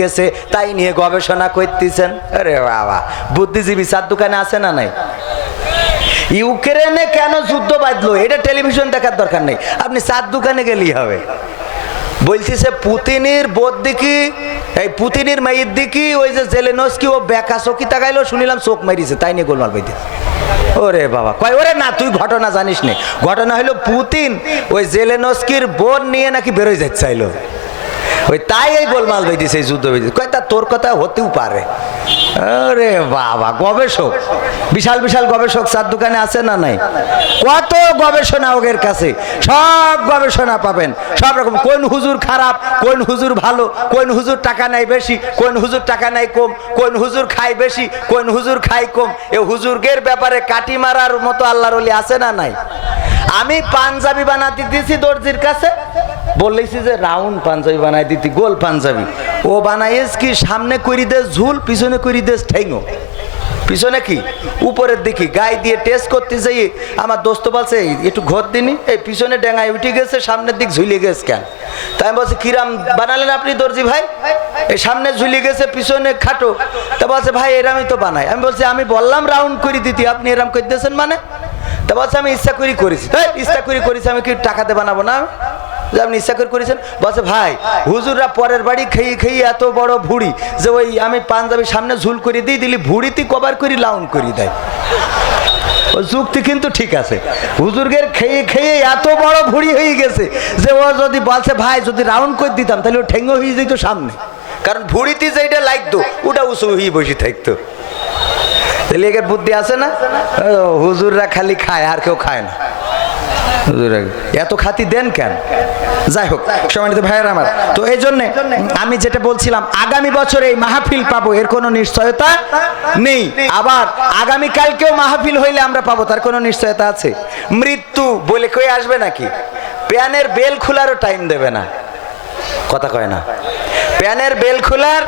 গেছে তাই নিয়ে গবেষণা করতেছেন। আরে বাবা, বুদ্ধিজীবী চার দোকানে আছে না নাই? ইউক্রেনে কেন যুদ্ধ বাঁধলো এটা টেলিভিশন দেখার দরকার নেই, আপনি চার দোকানে গেলেই হবে। বলছিস পুতিনের বোধ দেখি, এই পুতিনের মেয়ের দেখি ওই যে জেলেনস্কি ও বেকা চোখি তাকাইলো, শুনিলাম চোখ মারিছে, তাই নিয়ে গোলমাল বাইতে। ওরে বাবা, কয় ওরে না তুই ঘটনা জানিস নে, ঘটনা হলো পুতিন ওই জেলেনস্কির বোন নিয়ে নাকি বেরোয় যাচ্ছে চাইলো, ওই তাই এই গোলমাল বাইতেছে, এই যুদ্ধ বাইতেছে। কয় তা তোর কথা হতেও পারে। আরে বাবা, গবেষক, বিশাল বিশাল গবেষক চার দোকানে আছে না নাই? কত গবেষণা ওদের কাছে, সব গবেষণা পাবেন সব রকম। কোন হুজুর খারাপ, কোন হুজুর ভালো, কোন হুজুর টাকা নেয় বেশি, কোন হুজুর টাকা নেয় কম, কোন হুজুর খায় বেশি, কোন হুজুর খায় কম। এ হুজুরগের ব্যাপারে কাটি মারার মতো আল্লাহর ওলি আছে না নাই? আমি পাঞ্জাবি বানাতে দিয়েছি দর্জির কাছে, বললেছি যে রাউন্ড পাঞ্জাবি বানাই দিতি, গোল পাঞ্জাবি। ও বানাইস কি সামনে করি দে ঝুল, পিছনে করি দে ঠেঙ্গো। পিছনে কি উপরের দিকে গায়ে দিয়ে টেস্ট করতে যাই আমার দোস্ত বলছে একটু ঘর দিনি, এই পিছনে ডেঙ্গায় উঠে গেছে, সামনের দিক ঝুলে গেছে কেন? তাই আমি বলছি কিরাম বানালেন আপনি দর্জি ভাই? এই সামনে ঝুলে গেছে পিছনে খাটো। তা বলছে ভাই এরামই তো বানাই। আমি বলছি আমি বললাম রাউন্ড করে দিতি, আপনি এরাম করে দিয়েছেন মানে? তা বলছে আমি ইচ্ছা করি করেছি। তাই ইচ্ছা করি করেছি, আমি কি টাকাতে বানাবো না? আপনি ইচ্ছা করে করেছেন। বলছে ভাই হুজুররা পরের বাড়ি খেয়ে খেয়ে এত বড় ভুড়ি যে ওই আমি পাঞ্জাবি সামনে ঝুল করে দিই, দিলি ভুড়িতে কভার করি লাউন করে দেয়। ও যুক্তি কিন্তু ঠিক আছে, হুজুরগের খেয়ে খেয়ে এত বড় ভুড়ি হয়ে গেছে যে ও যদি বলছে ভাই যদি রাউন্ড করে দিতাম তাহলে ও ঠেঙ্গো হয়ে যেত সামনে, কারণ ভুড়িতে যেটা লাগতো ওটা উঁচু হয়ে বসে থাকতো। তাহলে এর বুদ্ধি আছে না? হুজুররা খালি খায় আর কেউ খায় না। এত খাতি দেন কেন? যাই হোক সম্মানিত ভাইয়ের আমার, তো এই জন্য আমি যেটা বলছিলাম আগামী বছর এই মাহফিল পাবো এর কোনো নিশ্চয়তা নেই। আবার আগামী কালকেও মাহফিল হইলে আমরা পাবো তার কোনো নিশ্চয়তা আছে? মৃত্যু বলে কই আসবে নাকি? প্যানের বেল খোলারও টাইম দেবে না, কথা কয় না, প্যানের বেল খোলার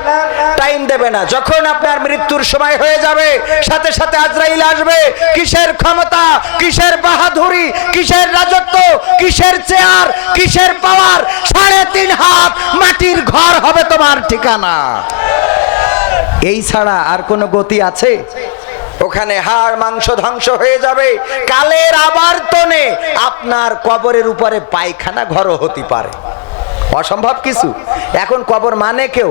টাইম দেবে না। যখন আপনার মৃত্যুর সময় হয়ে যাবে সাথে সাথে আজরাইল আসবে। কিসের ক্ষমতা, কিসের বাহাদুরি, কিসের রাজত্ব, কিসের চেয়ার, কিসের পাওয়ার? 3.5 হাত মাটির ঘর হবে তোমার ঠিকানা। এই ছাড়া আর কোনো গতি আছে? ওখানে হাড় মাংস ধ্বংস হয়ে যাবে। কালের আবর্তনে আপনার কবরের উপরে পায়খানা ঘরও হতে পারে, অসম্ভব কিছু। এখন কবর মানে কেউ,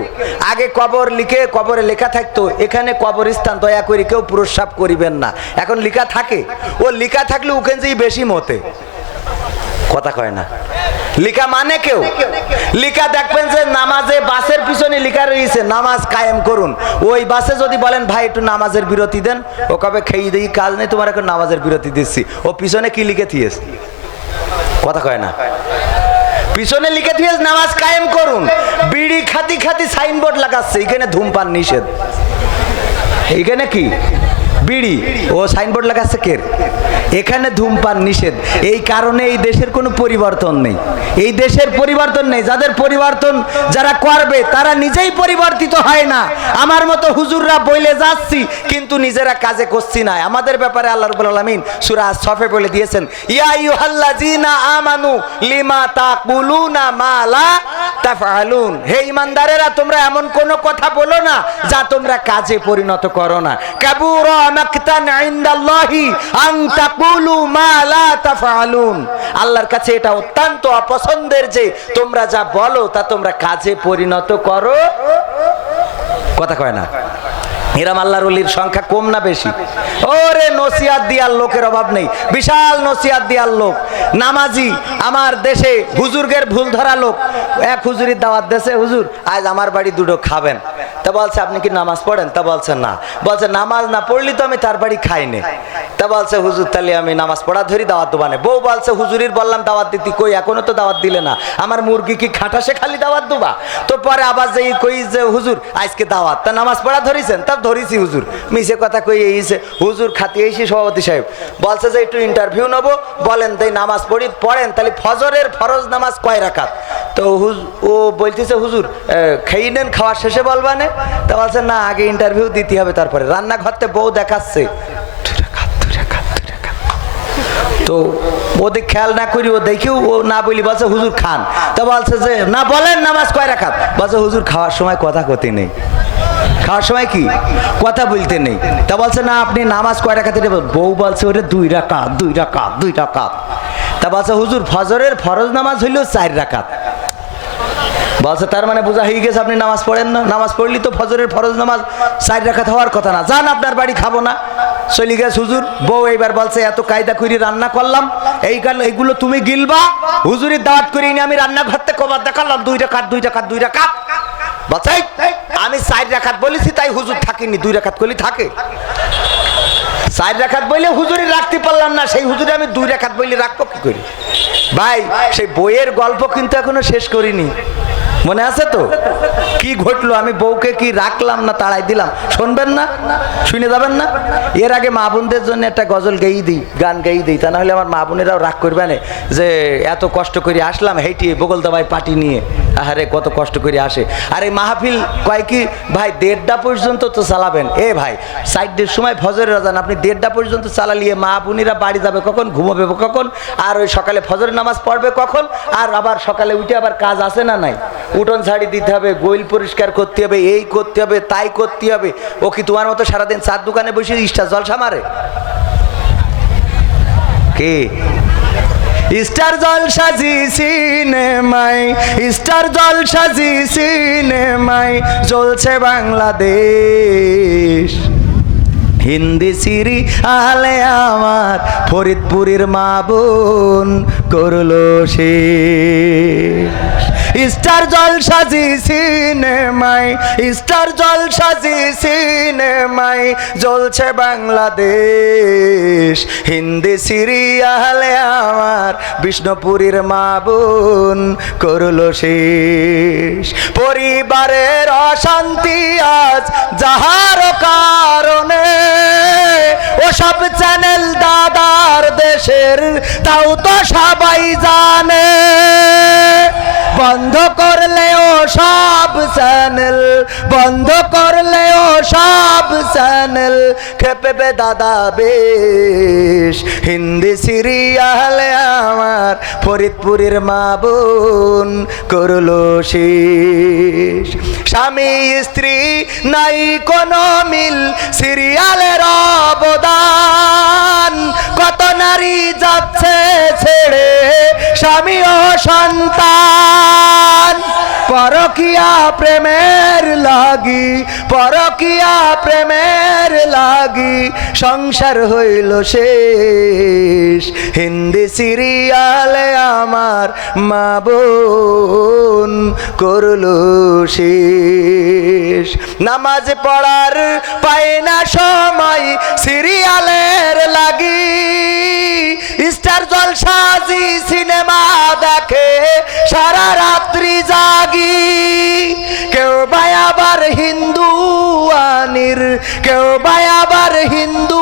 আগে কবর লিখে কবরে লেখা থাকতো এখানে কবরস্থান, দয়া করে কেউ প্রস্রাব করিবেন না। এখন লেখা থাকে, ও লেখা থাকলে ওখান যেই বেশি মতে, কথা কয় না। লিখা মানে কেউ, লিখা দেখবেন যে নামাজে বাসের পিছনে লিখা রয়েছে নামাজ কায়েম করুন। ওই বাসে যদি বলেন ভাই একটু নামাজের বিরতি দেন, ও কবে খেয়ে দিই কাজ নেই তোমার এখন নামাজের বিরতি দিচ্ছি। ও পিছনে কি লিখে দিয়েছে, কথা কয় না। পিছনে লিখে দিয়ে নামাজ কায়েম করুন। বিড়ি খাতি খাতি সাইনবোর্ড লাগাচ্ছে এখানে ধূমপান নিষেধ, এখানে কি বিড়ি, ও সাইনবোর্ড লাগাচ্ছে কে? এখানে ধূমপান নিষেধ। এই কারণে এই দেশের কোনো পরিবর্তন নেই, এই দেশের পরিবর্তন নেই। যাদের পরিবর্তন যারা করবে তারা নিজেই পরিবর্তিত হয় না। আমার মতো হুজুররা বইলে যাচ্ছি কিন্তু নিজেরা কাজে করছি না। আমাদের ব্যাপারে আল্লাহ রাব্বুল আলামিন সূরা আস-সফে বলে দিয়েছেন, ইয়া আইয়ুহাল্লাযীনা আমানু লিমা তাকুলুনা মা লা তাফআলুন। হে ঈমানদারেরা তোমরা এমন কোন কথা বলো না যা তোমরা কাজে পরিণত করো না। কাবুরা মাকতান ইনদাল্লাহি আন তাকুলু মা লা তাফআলুন। আল্লাহর কাছে এটা অত্যন্ত অপছন্দের যে তোমরা যা বলো তা তোমরা কাজে পরিণত করো, কথা কয় না। এরম আল্লাহর ওলির সংখ্যা কম না বেশি? ওরে নসিহত দিয়ার লোকের অভাব নেই, বিশাল নসিহত দিয়ার লোক। নামাজি আমার দেশে হুজুরগের ভুল ধরা লোক। এক হুজুরির দাওয়াত দেশে, হুজুর আজ আমার বাড়ি দুটো খাবেন। তা বলছে আপনি কি নামাজ পড়েন? তা বলছে না। বলছে নামাজ না পড়লি তো আমি তার বাড়ি খাইনি। তা বলছে হুজুর তাহলে আমি নামাজ পড়া ধরি দাওয়াত দেবানে। বউ বলছে হুজুরির বললাম দাওয়াত দিতি, কই এখনো তো দাওয়াত দিলে না। আমার মুরগি কি খাটাসে খালি দাওয়াত দেবা? তো পরে আবার যে কই যে হুজুর আজকে দাওয়াত, তা নামাজ পড়া ধরিছেন? তা ধরিছি হুজুর। মিছে কথা কই এইছে হুজুর খাতি এইছি। সভাপতি সাহেব বলছে যে একটু ইন্টারভিউ নেবো, বলেন তাই নামাজ পড়ি পড়েন তাহলে ফজরের ফরজ নামাজ কয় রাকাত? তো ও বলতেছে হুজুর খেয়ে নেন, খাওয়ার শেষে বলবানে। তা বলছে না আগে ইন্টারভিউ দিতে হবে তারপরে। রান্নাঘরতে বউ দেখাচ্ছে তো তো ওদের খেয়াল না করি ও দেখেও ও না বলি বলছে হুজুর খান, তা বলছে যে না বলেন নামাজ কয় রাকাত, বলছে হুজুর খাওয়ার সময় কথা কতি নেই, খাওয়ার সময় কি কথা বলতে নেই। তা বলছে না আপনি নামাজ কয় রাকাত, বউ বলছে ওরে 2 রাকাত 2 রাকাত 2 রাকাত। তা বলছে হুজুর ফজরের ফরজ নামাজ হইল 4 রাকাত। বলছে তার মানে বোঝা হয়ে গেছে আপনি নামাজ পড়েন না, নামাজ পড়লি তো ফজরের ফরজ নামাজ 4 রাকাত হওয়ার কথা না, যান আপনার বাড়ি খাবো না। চলে গেছে হুজুর। বউ এইবার বলছে এত কায়দা করি রান্না করলাম, এইগুলো তুমি গিলবা, হুজুরের দাওয়াত করিনি আমি রান্নাঘর থেকে কবার দেখালাম 2 রাকাত 2 রাকাত 2 রাকাত। বলছে আমি 4 রাকাত বলেছি তাই হুজুর থাকেনি, 2 রাকাত করলে থাকে। 4 রাকাত বলে হুজুরি রাখতে পারলাম না, সেই হুজুরে আমি 2 রাকাত বলে রাখবো কি করি? ভাই সেই বইয়ের গল্প কিন্তু এখনো শেষ করিনি, মনে আছে তো কি ঘটলো? আমি বউকে কি রাখলাম না তাড়াই দিলাম, শুনবেন না? শুনে যাবেন না? এর আগে মা বোনদের জন্য একটা গজল গেয়ে দিই, গান গেয়ে দিই, তা না হলে আমার মা বোনেরাও রাগ করবে না যে এত কষ্ট করে আসলাম হেঁটিয়ে বগলদা ভাই পাটি নিয়ে, আরে কত কষ্ট করে আসে। আর এই মাহফিল কয় কি ভাই 1:30টা পর্যন্ত তো চালাবেন। এ ভাই 4টার সময় ফজরের আজান, আপনি 1:30টা পর্যন্ত চালালিয়ে মা বোনেরা বাড়ি যাবে কখন, ঘুমাবে কখন, আর ওই সকালে ফজরের নামাজ পড়বে কখন, আর আবার সকালে উঠে আবার কাজ আছে না নাই, উঠোন ঝাড়ি দিতে হবে, গোইল পরিষ্কার করতে হবে, এই করতে হবে তাই করতে হবে। ও কি তোমার মতো সারাদিন চার দোকানে বসে স্টার জলসা মারে? কে স্টার জলসা জি সিনেমায়, স্টার জলসা জি সিনেমায় জ্বলছে বাংলাদেশ। হিন্দি সিরিয়ালে আমার ফরিদপুরের মা বোন করলো শেষ। স্টার জলসা জি সিনেমায়, স্টার জলসা জি সিনেমায় জ্বলছে বাংলাদেশ। হিন্দি সিরিয়ালে আমার বিষ্ণুপুরের মা বোন করলো শেষ। পরিবারের অশান্তি আজ যাহার কারণে, ও সব চ্যানেল দাদার দেশের তাও তো সবাই জানে। বন্ধ করলে ও সব চ্যানেল, বন্ধ করলে ও সব চ্যানেল খেপে দাদা বেশ। হিন্দি সিরিয়ালে আমার ফরিদপুরের মা বোন করলো শেষ। স্বামী স্ত্রী নাই কোনো মিল, সিরিয়ালের অবদান। কত নারী যাচ্ছে ছেড়ে স্বামী ও সন্তান। পরকিয়া প্রেমের লাগি, পরকিয়া প্রেমের লাগি সংসার হইল শেষ। হিন্দি সিরিয়ালে আমার মা বোন করলো শেষ। নামাজ পড়ার পায় না সময় সিরিয়ালের লাগি, স্টার জলসা জি সিনেমা দেখে সারা রাত্রি জাগি। কেউ ভাই আবার হিন্দু আনির, কেউ ভাই আবার হিন্দু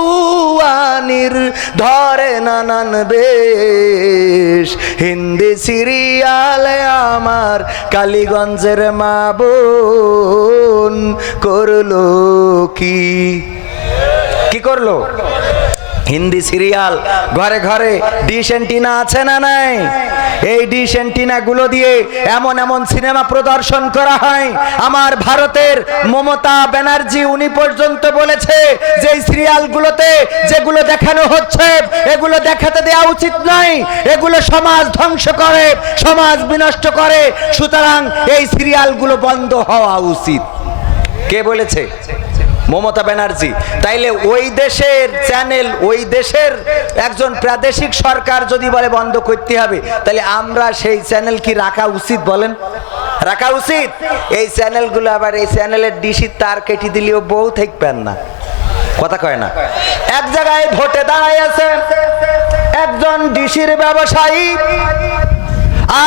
আনির ধরে নানান বেশ। হিন্দি সিরিয়ালে আমার কালীগঞ্জের মা বোন করলো কি, কি করলো? হিন্দি সিরিয়াল ঘরে ঘরে ডিশ অ্যান্টিনা আছে না নাই? এই ডিশ অ্যান্টিনা গুলো দিয়ে এমন এমন সিনেমা প্রদর্শন করা হয়। আমার ভারতের মমতা ব্যানার্জি উনি পর্যন্ত বলেছে যে এই সিরিয়ালগুলোতে যেগুলো দেখানো হচ্ছে এগুলো দেখাতে দেওয়া উচিত নয়, এগুলো সমাজ ধ্বংস করে, সমাজ বিনষ্ট করে, সুতরাং এই সিরিয়ালগুলো বন্ধ হওয়া উচিত। কে বলেছে? মমতা ব্যানার্জি। তাইলে ওই দেশের চ্যানেল, ওই দেশের একজন প্রাদেশিক সরকার যদি বলে বন্ধ করতে হবে, তাহলে আমরা সেই চ্যানেল কি রাখা উচিত? বলেন, রাখা উচিত? এই চ্যানেলগুলো আবার এই চ্যানেলের ডিসির তার কেটে দিলেও বউ থাকবেন না, কথা কয় না। এক জায়গায় ভোটে দাঁড়ায় আছে একজন ডিসির ব্যবসায়ী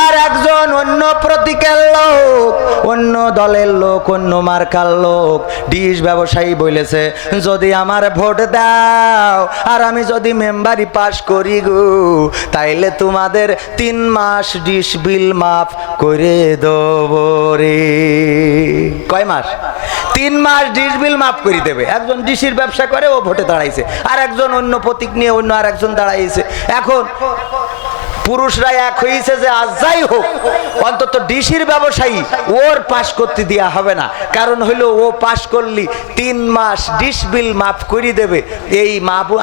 আর একজন অন্য প্রতীকের লোক, অন্য দলের লোক, অন্য মার্কার লোক। ডিশ ব্যবসায়ী বলেছে যদি আমার ভোট দাও আর আমি যদি মেম্বারি পাস করি গো, তাইলে তোমাদের 3 মাস ডিশ বিল মাফ করে দেব রে। কয় মাস? 3 মাস ডিশ বিল মাফ করে দেবে। একজন ডিশির ব্যবসা করে, ও ভোটে দাঁড়াইছে, আর একজন অন্য প্রতীক নিয়ে অন্য আর একজন দাঁড়াইছে। এখন পুরুষরা এক হয়েছে যে আজ যাই হোক অন্তত ডিসির ব্যবসায়ী ওর পাশ করতে দেওয়া হবে না, কারণ হইলো ও পাশ করলি 3 মাস ডিশ বিল মাফ করে দেবে। এই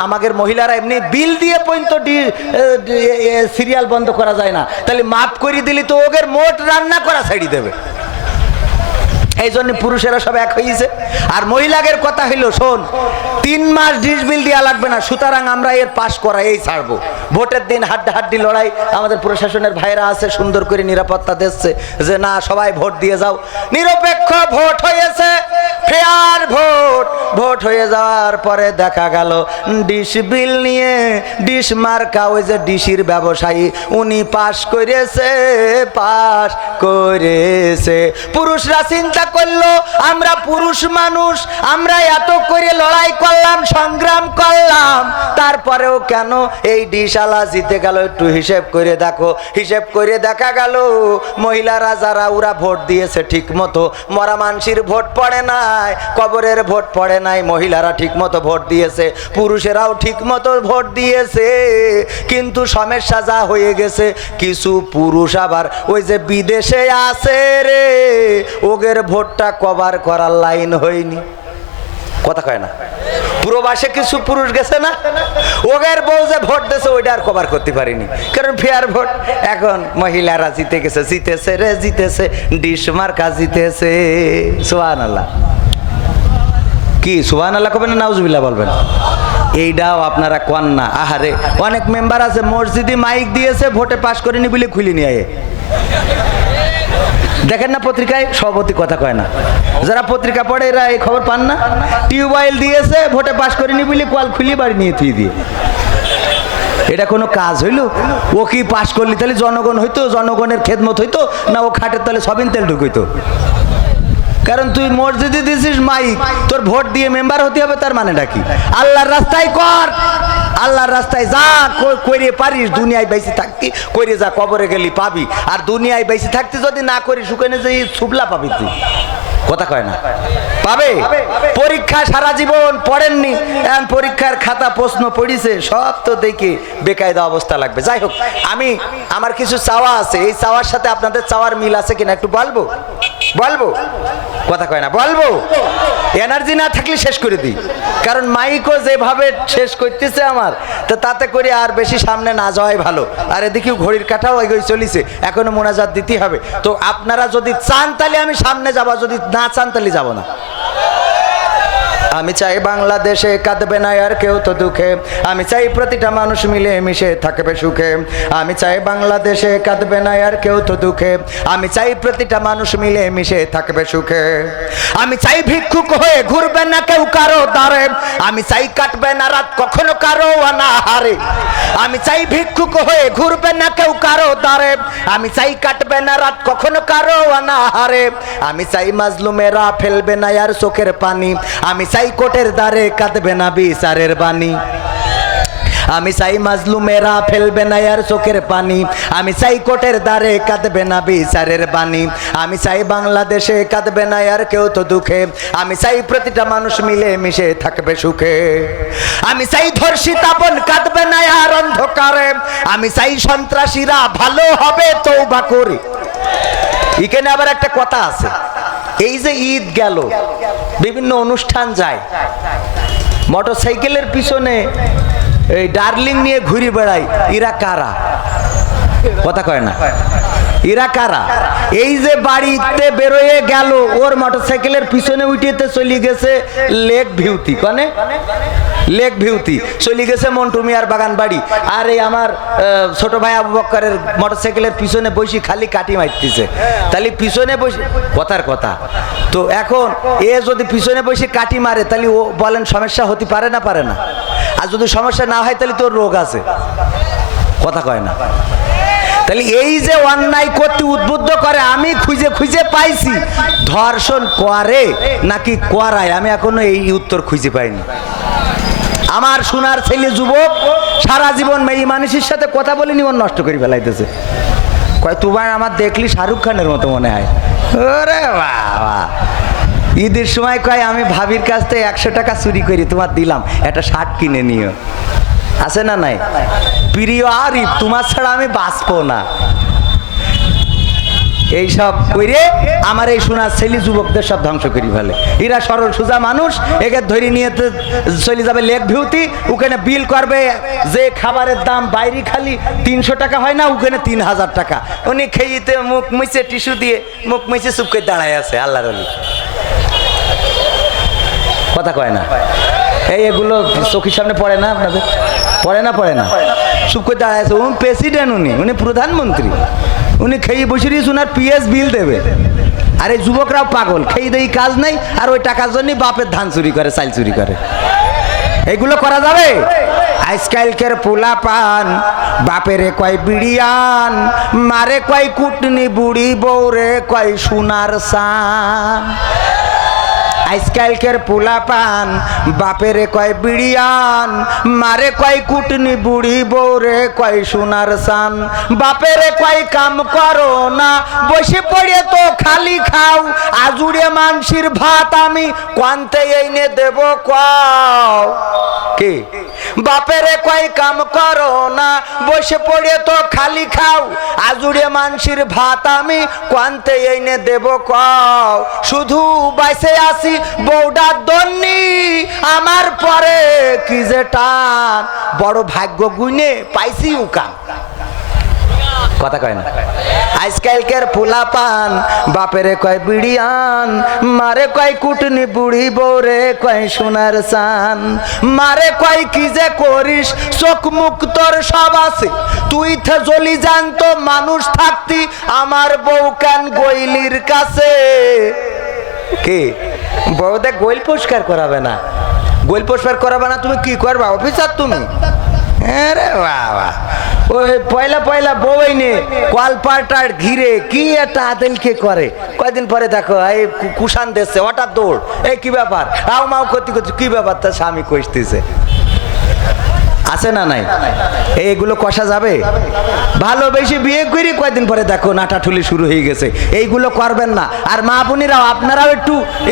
আমাদের মহিলারা এমনি বিল দিয়ে পর্যন্ত সিরিয়াল বন্ধ করা যায় না, তাহলে মাফ করে দিলি তো ওদের মোট রান্না করা ছাড়িয়ে দেবে। এই জন্য পুরুষেরা সব এক হয়েছে। আর মহিলাদের কথা হইলো, শোন 3 মাস ডিশ বিল দেওয়া লাগবে না, সুতরাং আমরা এর পাশ করা এই ছাড়বো। ভোটের দিন হাড্ডাহাড্ডি লড়াই, আমাদের প্রশাসনের ভাইরা আছে সুন্দর করে নিরাপত্তা দিচ্ছে যে না সবাই ভোট দিয়ে যাও। নিরপেক্ষ ভোট হয়েছে, ফেয়ার ভোট। ভোট হয়ে যাওয়ার পরে দেখা গেল ডিশ বিল নিয়ে ডিশ মার্কা ওই যে ডিশির ব্যবসায়ী উনি পাশ করেছে, পাশ করেছে। পুরুষরা চিন্তা করলো আমরা পুরুষ মানুষ, আমরা এত করে লড়াই করলাম, সংগ্রাম করলাম, তারপরেও কেন এই ডিশালা জিতে গেল? একটু হিসেব করে দেখো। হিসেব করে দেখা গেল মহিলারা যারা ওরা ভোট দিয়েছে ঠিক মতো, মরা মানসির ভোট পড়ে নাই, কবরের ভোট পড়ে নাই, মহিলারা ঠিক মতো ভোট দিয়েছে, পুরুষেরাও ঠিক মতো ভোট দিয়েছে। কিন্তু সমস্যা যা হয়ে গেছে, কিছু পুরুষ আবার ওই যে বিদেশে আছে রে, ওদের ভোটটা কভার করার লাইন হয়নি। কথা কয় না? প্রবাসে কিছু পুরুষ গেছে না, ওদের বউ যে ভোট দিয়েছে ওইটা আর কভার করতে পারিনি, কারণ ফেয়ার ভোট। এখন মহিলারা জিতে গেছে, জিতেছে রে জিতেছে, ডিশ মার্কা জিতেছে। সুবহানাল্লাহ। কি সুবহানাল্লাহ কবেন না নাউজুবিল্লাহ বলবেন? এইটাও আপনারা কন না। আহারে, অনেক মেম্বার আছে মসজিদে মাইক দিয়েছে, ভোটে পাশ করেনি বলে খুলে নিয়ে আয়ে। দেখেন না পত্রিকায়, সভাপতি কথা কয় না, যারা পত্রিকা পড়ে এরা এই খবর পান না। টিউবওয়েল দিয়েছে, ভোটে পাশ করেনি বলে কল খুলি বাড়ি নিয়ে তুই দিয়ে। এটা কোনো কাজ হইল? ও কি পাশ করলি তাহলে জনগণ হইতো, জনগণের খেদমত হইতো না? ও খাটের তাহলে সবিন তেল ঢুকইতো? কারণ তুই মসজিদে দিছিস মাইক, তোর ভোট দিয়ে মেম্বার হতে হবে, তার মানেটা কি? আল্লাহর রাস্তায় কর, আল্লাহর রাস্তায় যা করে পারিস, দুনিয়ায় বেঁচে থাকতি করে যা, কবরে গেলি পাবি। আর দুনিয়ায় বেঁচে থাকতে যদি না করিস, শুকানে যে ছুবলা পাবি তুই। কথা কয় না? পাবে। পরীক্ষা সারা জীবন পড়েননি, এখন পরীক্ষার খাতা প্রশ্ন পড়িছে, সব তো দেখে বেকায়দা অবস্থা লাগবে। যাই হোক, আমার কিছু চাওয়া আছে, এই চাওয়ার সাথে আপনাদের চাওয়ার মিল আছে কিনা একটু বলবো? বলবো? কথা কয় না? বলবো। এনার্জি না থাকলে শেষ করে দিই, কারণ মাইকও যেভাবে শেষ করতেছে আমার, তো তাতে করে আর বেশি সামনে না যাওয়াই ভালো। আর এদিকেও ঘড়ির কাঁটাও এগোই চলিছে, এখনো মোনাজাত দিতে হবে। তো আপনারা যদি চান তাহলে আমি সামনে যাবো, যদি না চান তাহলে যাব না। আমি চাই বাংলাদেশে কাঁদবে না আর কেউ তো দুঃখে, আমি চাই প্রতিটা মানুষ মিলে মিশে থাকবে সুখে। আমি চাই বাংলাদেশে কাঁদবে না আর কেউ তো দুঃখে, আমি চাই প্রতিটা মানুষ মিলে মিশে থাকবে সুখে। আমি চাই ভিক্ষুক হয়ে ঘুরবে না কেউ কারো দ্বারে, আমি চাই কাটবে না রাত কখনো কারো অনাহারে। আমি চাই ভিক্ষুক হয়ে ঘুরবে না কেউ কারো দ্বারে, আমি চাই কাটবে না রাত কখনো কারো অনাহারে। আমি চাই মাজলুমেরা ফেলবে না আর চোখের পানি, আমি চাই কোটের দ্বারে কাঁদবে না বিচারের বাণী। আমি চাই মাজলুমেরা ফেলবে না আর চোখের পানি, আমি চাই কোটের দ্বারে কাঁদবে না বিচারের বাণী। আমি চাই বাংলাদেশে কাঁদবে না আর কেউ তো দুঃখে, আমি চাই প্রতিটা মানুষ মিলে মিশে থাকবে সুখে। আমি চাই ধর্ষিতা বোন কাঁদবে না আর অন্ধকারে, আমি চাই সন্ত্রাসীরা ভালো হবে তওবা করে। এখানে আবার একটা কথা আছে, এই যে ঈদ গেল, বিভিন্ন অনুষ্ঠান যায়, মোটরসাইকেলের পিছনে এই ডার্লিং নিয়ে ঘুরে বেড়াই, এরা কারা? কথা কয় না? এরা কারা? এই যে বাড়িতে বেরোয় গেল, ওর মোটরসাইকেলের পিছনে উঠিতে চলে গেছে লেক ভিউতি, কনে লেক ভিউতি চলে গেছে মন্টু মিয়ার বাগান বাড়ি। আর এই আমার ছোট ভাই আবু বক্করের মোটরসাইকেলের পিছনে বসে খালি কাটি মারতেছে, তাহলে পিছনে বসে কথার কথা। তো এখন এ যদি পিছনে বসে কাটি মারে, তাহলে ও বলেন সমস্যা হতে পারে না? পারে না? আর যদি সমস্যা না হয় তাহলে তোর রোগ আছে। কথা কয় না? তাহলে এই যে অন্যায় করতে উদ্বুদ্ধ করে, আমি খুঁজে খুঁজে পাইছি, ধর্ষণ করে নাকি করায়, আমি এখনো এই উত্তর খুঁজে পাইনি। আমার সোনার ছেলে যুবক সারা জীবন মেয়ে মানুষের সাথে কথা বলে জীবন নষ্ট করে ফেলাইতেছে। কয় তোমার আমার দেখলি শাহরুখ খানের মতো মনে হয়। ওরে বাবা, ঈদের সময় কয় আমি ভাবির কাছ থেকে 100 টাকা চুরি করি, তোমার দিলাম, একটা শার্ট কিনে নিও। আছে না নাই? প্রিয় আরিফ, তোমার ছাড়া আমি বাঁচবো না। এইসব কইরে আমার এই সোনার ছেলে যুবকদের সব ধ্বংস করি ফেলে। এরা সরল সোজা মানুষ, একে ধরে নিয়ে চলে যাবে লেক ভিউতে, ওখানে বিল করবে, যে খাবারের দাম বাইরে খালি 300 টাকা হয় না, ওখানে 3000 টাকা। উনি খেয়েতে মুখ মুছে টিস্যু দিয়ে মুখ মুছে চুপ করে দাঁড়ায় আছে। আল্লাহর ওলি কথা কয় না। এগুলো চোখের সামনে পড়ে না আপনাদের? পড়ে না চুপ করে দাঁড়ায় আছে। উনি প্রেসিডেন্ট, উনি প্রধানমন্ত্রী, উনি খেয়ে বসে দিয়েছে, উনার পিএস বিল দেবে। আর এই যুবকরাও পাগল, খেয়ে দেই কাজ নেই, আর ওই টাকার জন্যই বাপের ধান চুরি করে, চাল চুরি করে। এইগুলো করা যাবে? আজকালকের পোলা পান বাপেরে কয় বিড়িয়ান, মারে কয় কুটনি বুড়ি, বউরে কয় সোনার সান। আজকালকের পোলা পান বাপেরে কয় বিড়িয়ান, মারে কয় কুটনি বুড়ি, বউরে কয় সোনার সান। বাপেরে কয় কাম করো না, বসে পড়ে তো খালি খাও, আজুড়ে মানসির ভাত আমি কোয়ান্তে এনে দেব কও। কি? বাপেরে কয় কাম করো না, বসে পড়ে তো খালি খাও, আজুড়ে মানসির ভাত আমি কোয়ান্তে এনে দেব কও। শুধু বাইসে আসি বউডা দন্নি, আমার পরে কি যে টান, বড় ভাগ্য গুনে পাইছি উকান। কথা কয় না? আজকালকের পোলা পান বাপেরে কয় বিড়িয়ান, মারে কয় কুটনি বুড়ি, বউরে কয় সোনার চান। মারে কয় কি যে করিস, চোখ মুখ তোর সব আছে, তুই জলি জানতো মানুষ থাকতি, আমার বউ কেন গইলির কাছে। কি বউদের গোল পরিষ্কার করাবে না? গোল পরিষ্কার করাবে না, তুমি কি করবা অফিসার তুমি? আরে বাবা, ওই পয়লা বউ নে কলপাটার ঘিরে কি একটা আদেলকে করে। কয়দিন পরে দেখো এই কুষাণ দিচ্ছে, হঠাৎ দৌড়, এই কি ব্যাপার, আও মাও করতে করতে, কি ব্যাপার, তার স্বামী কষতেছে। আছে না নাই? এইগুলো কষা যাবে? ভালোবেসে বিয়ে করি, কয়দিন পরে দেখো নাটাঠুলি শুরু হয়ে গেছে। এইগুলো করবেন না। আর মা বোনেরাও আপনারাও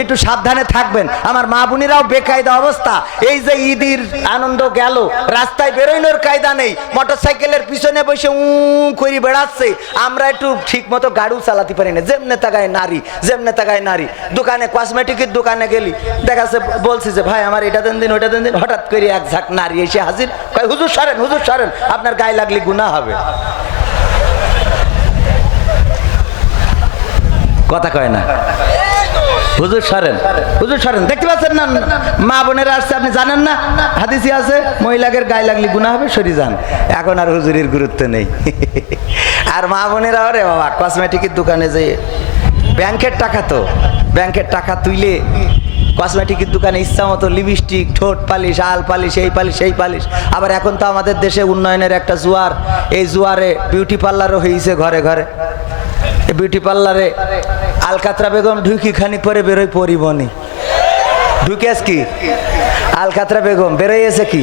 একটু সাবধানে থাকবেন। আমার মা বোনেরাও বেকায়দা অবস্থা। এই যে ঈদের আনন্দ গেল, রাস্তায় বেরোনোর কায়দা নেই, মোটরসাইকেলের পিছনে বসে করে বেড়াচ্ছে। আমরা একটু ঠিক মতো গাড়িও চালাতে পারি না, যেমনে তাকায় নারী, যেমনে তাকায় নারী। দোকানে কসমেটিকের দোকানে গেলি, দেখাচ্ছে বলছি যে ভাই আমার এটা দেন দিন, ওইটা দেন দিন, হঠাৎ করে এক ঝাঁক নারী এসে হাজির, কয় হুজুর সরেন, হুজুর সরেন, আপনার গায়ে লাগলে গুনাহ হবে। কথা কয় না? হুজুর সরেন, হুজুর সরেন। দেখতে পাচ্ছেন না মা বোনেরা আসছে, আপনি জানেন না হাদিসে আছে মহিলাদের গায়ে লাগলে গুনাহ হবে, সরি যান। এখন আর হুজুরের গুরুত্ব নেই। আর মা বোনেরা ওরে বাবা কসমেটিকের দোকানে যে ব্যাংকের টাকা, তো ব্যাংকের টাকা তুইলে কসমেটিকের দোকানে ইচ্ছা মতো লিপস্টিক, ঠোঁট পালিশ, আল পালিশ, এই পালিশ, সেই পালিশ। আবার এখন তো আমাদের দেশে উন্নয়নের একটা জোয়ার, এই জোয়ারে বিউটি পার্লারও হয়েছে ঘরে ঘরে। বিউটি পার্লারে আলকাতরা বেগম ঢুকি খানি পরে বেরোয় পরিবনি, ঢুকেস কি আলকাতরা বেগম বেরোইছে কি,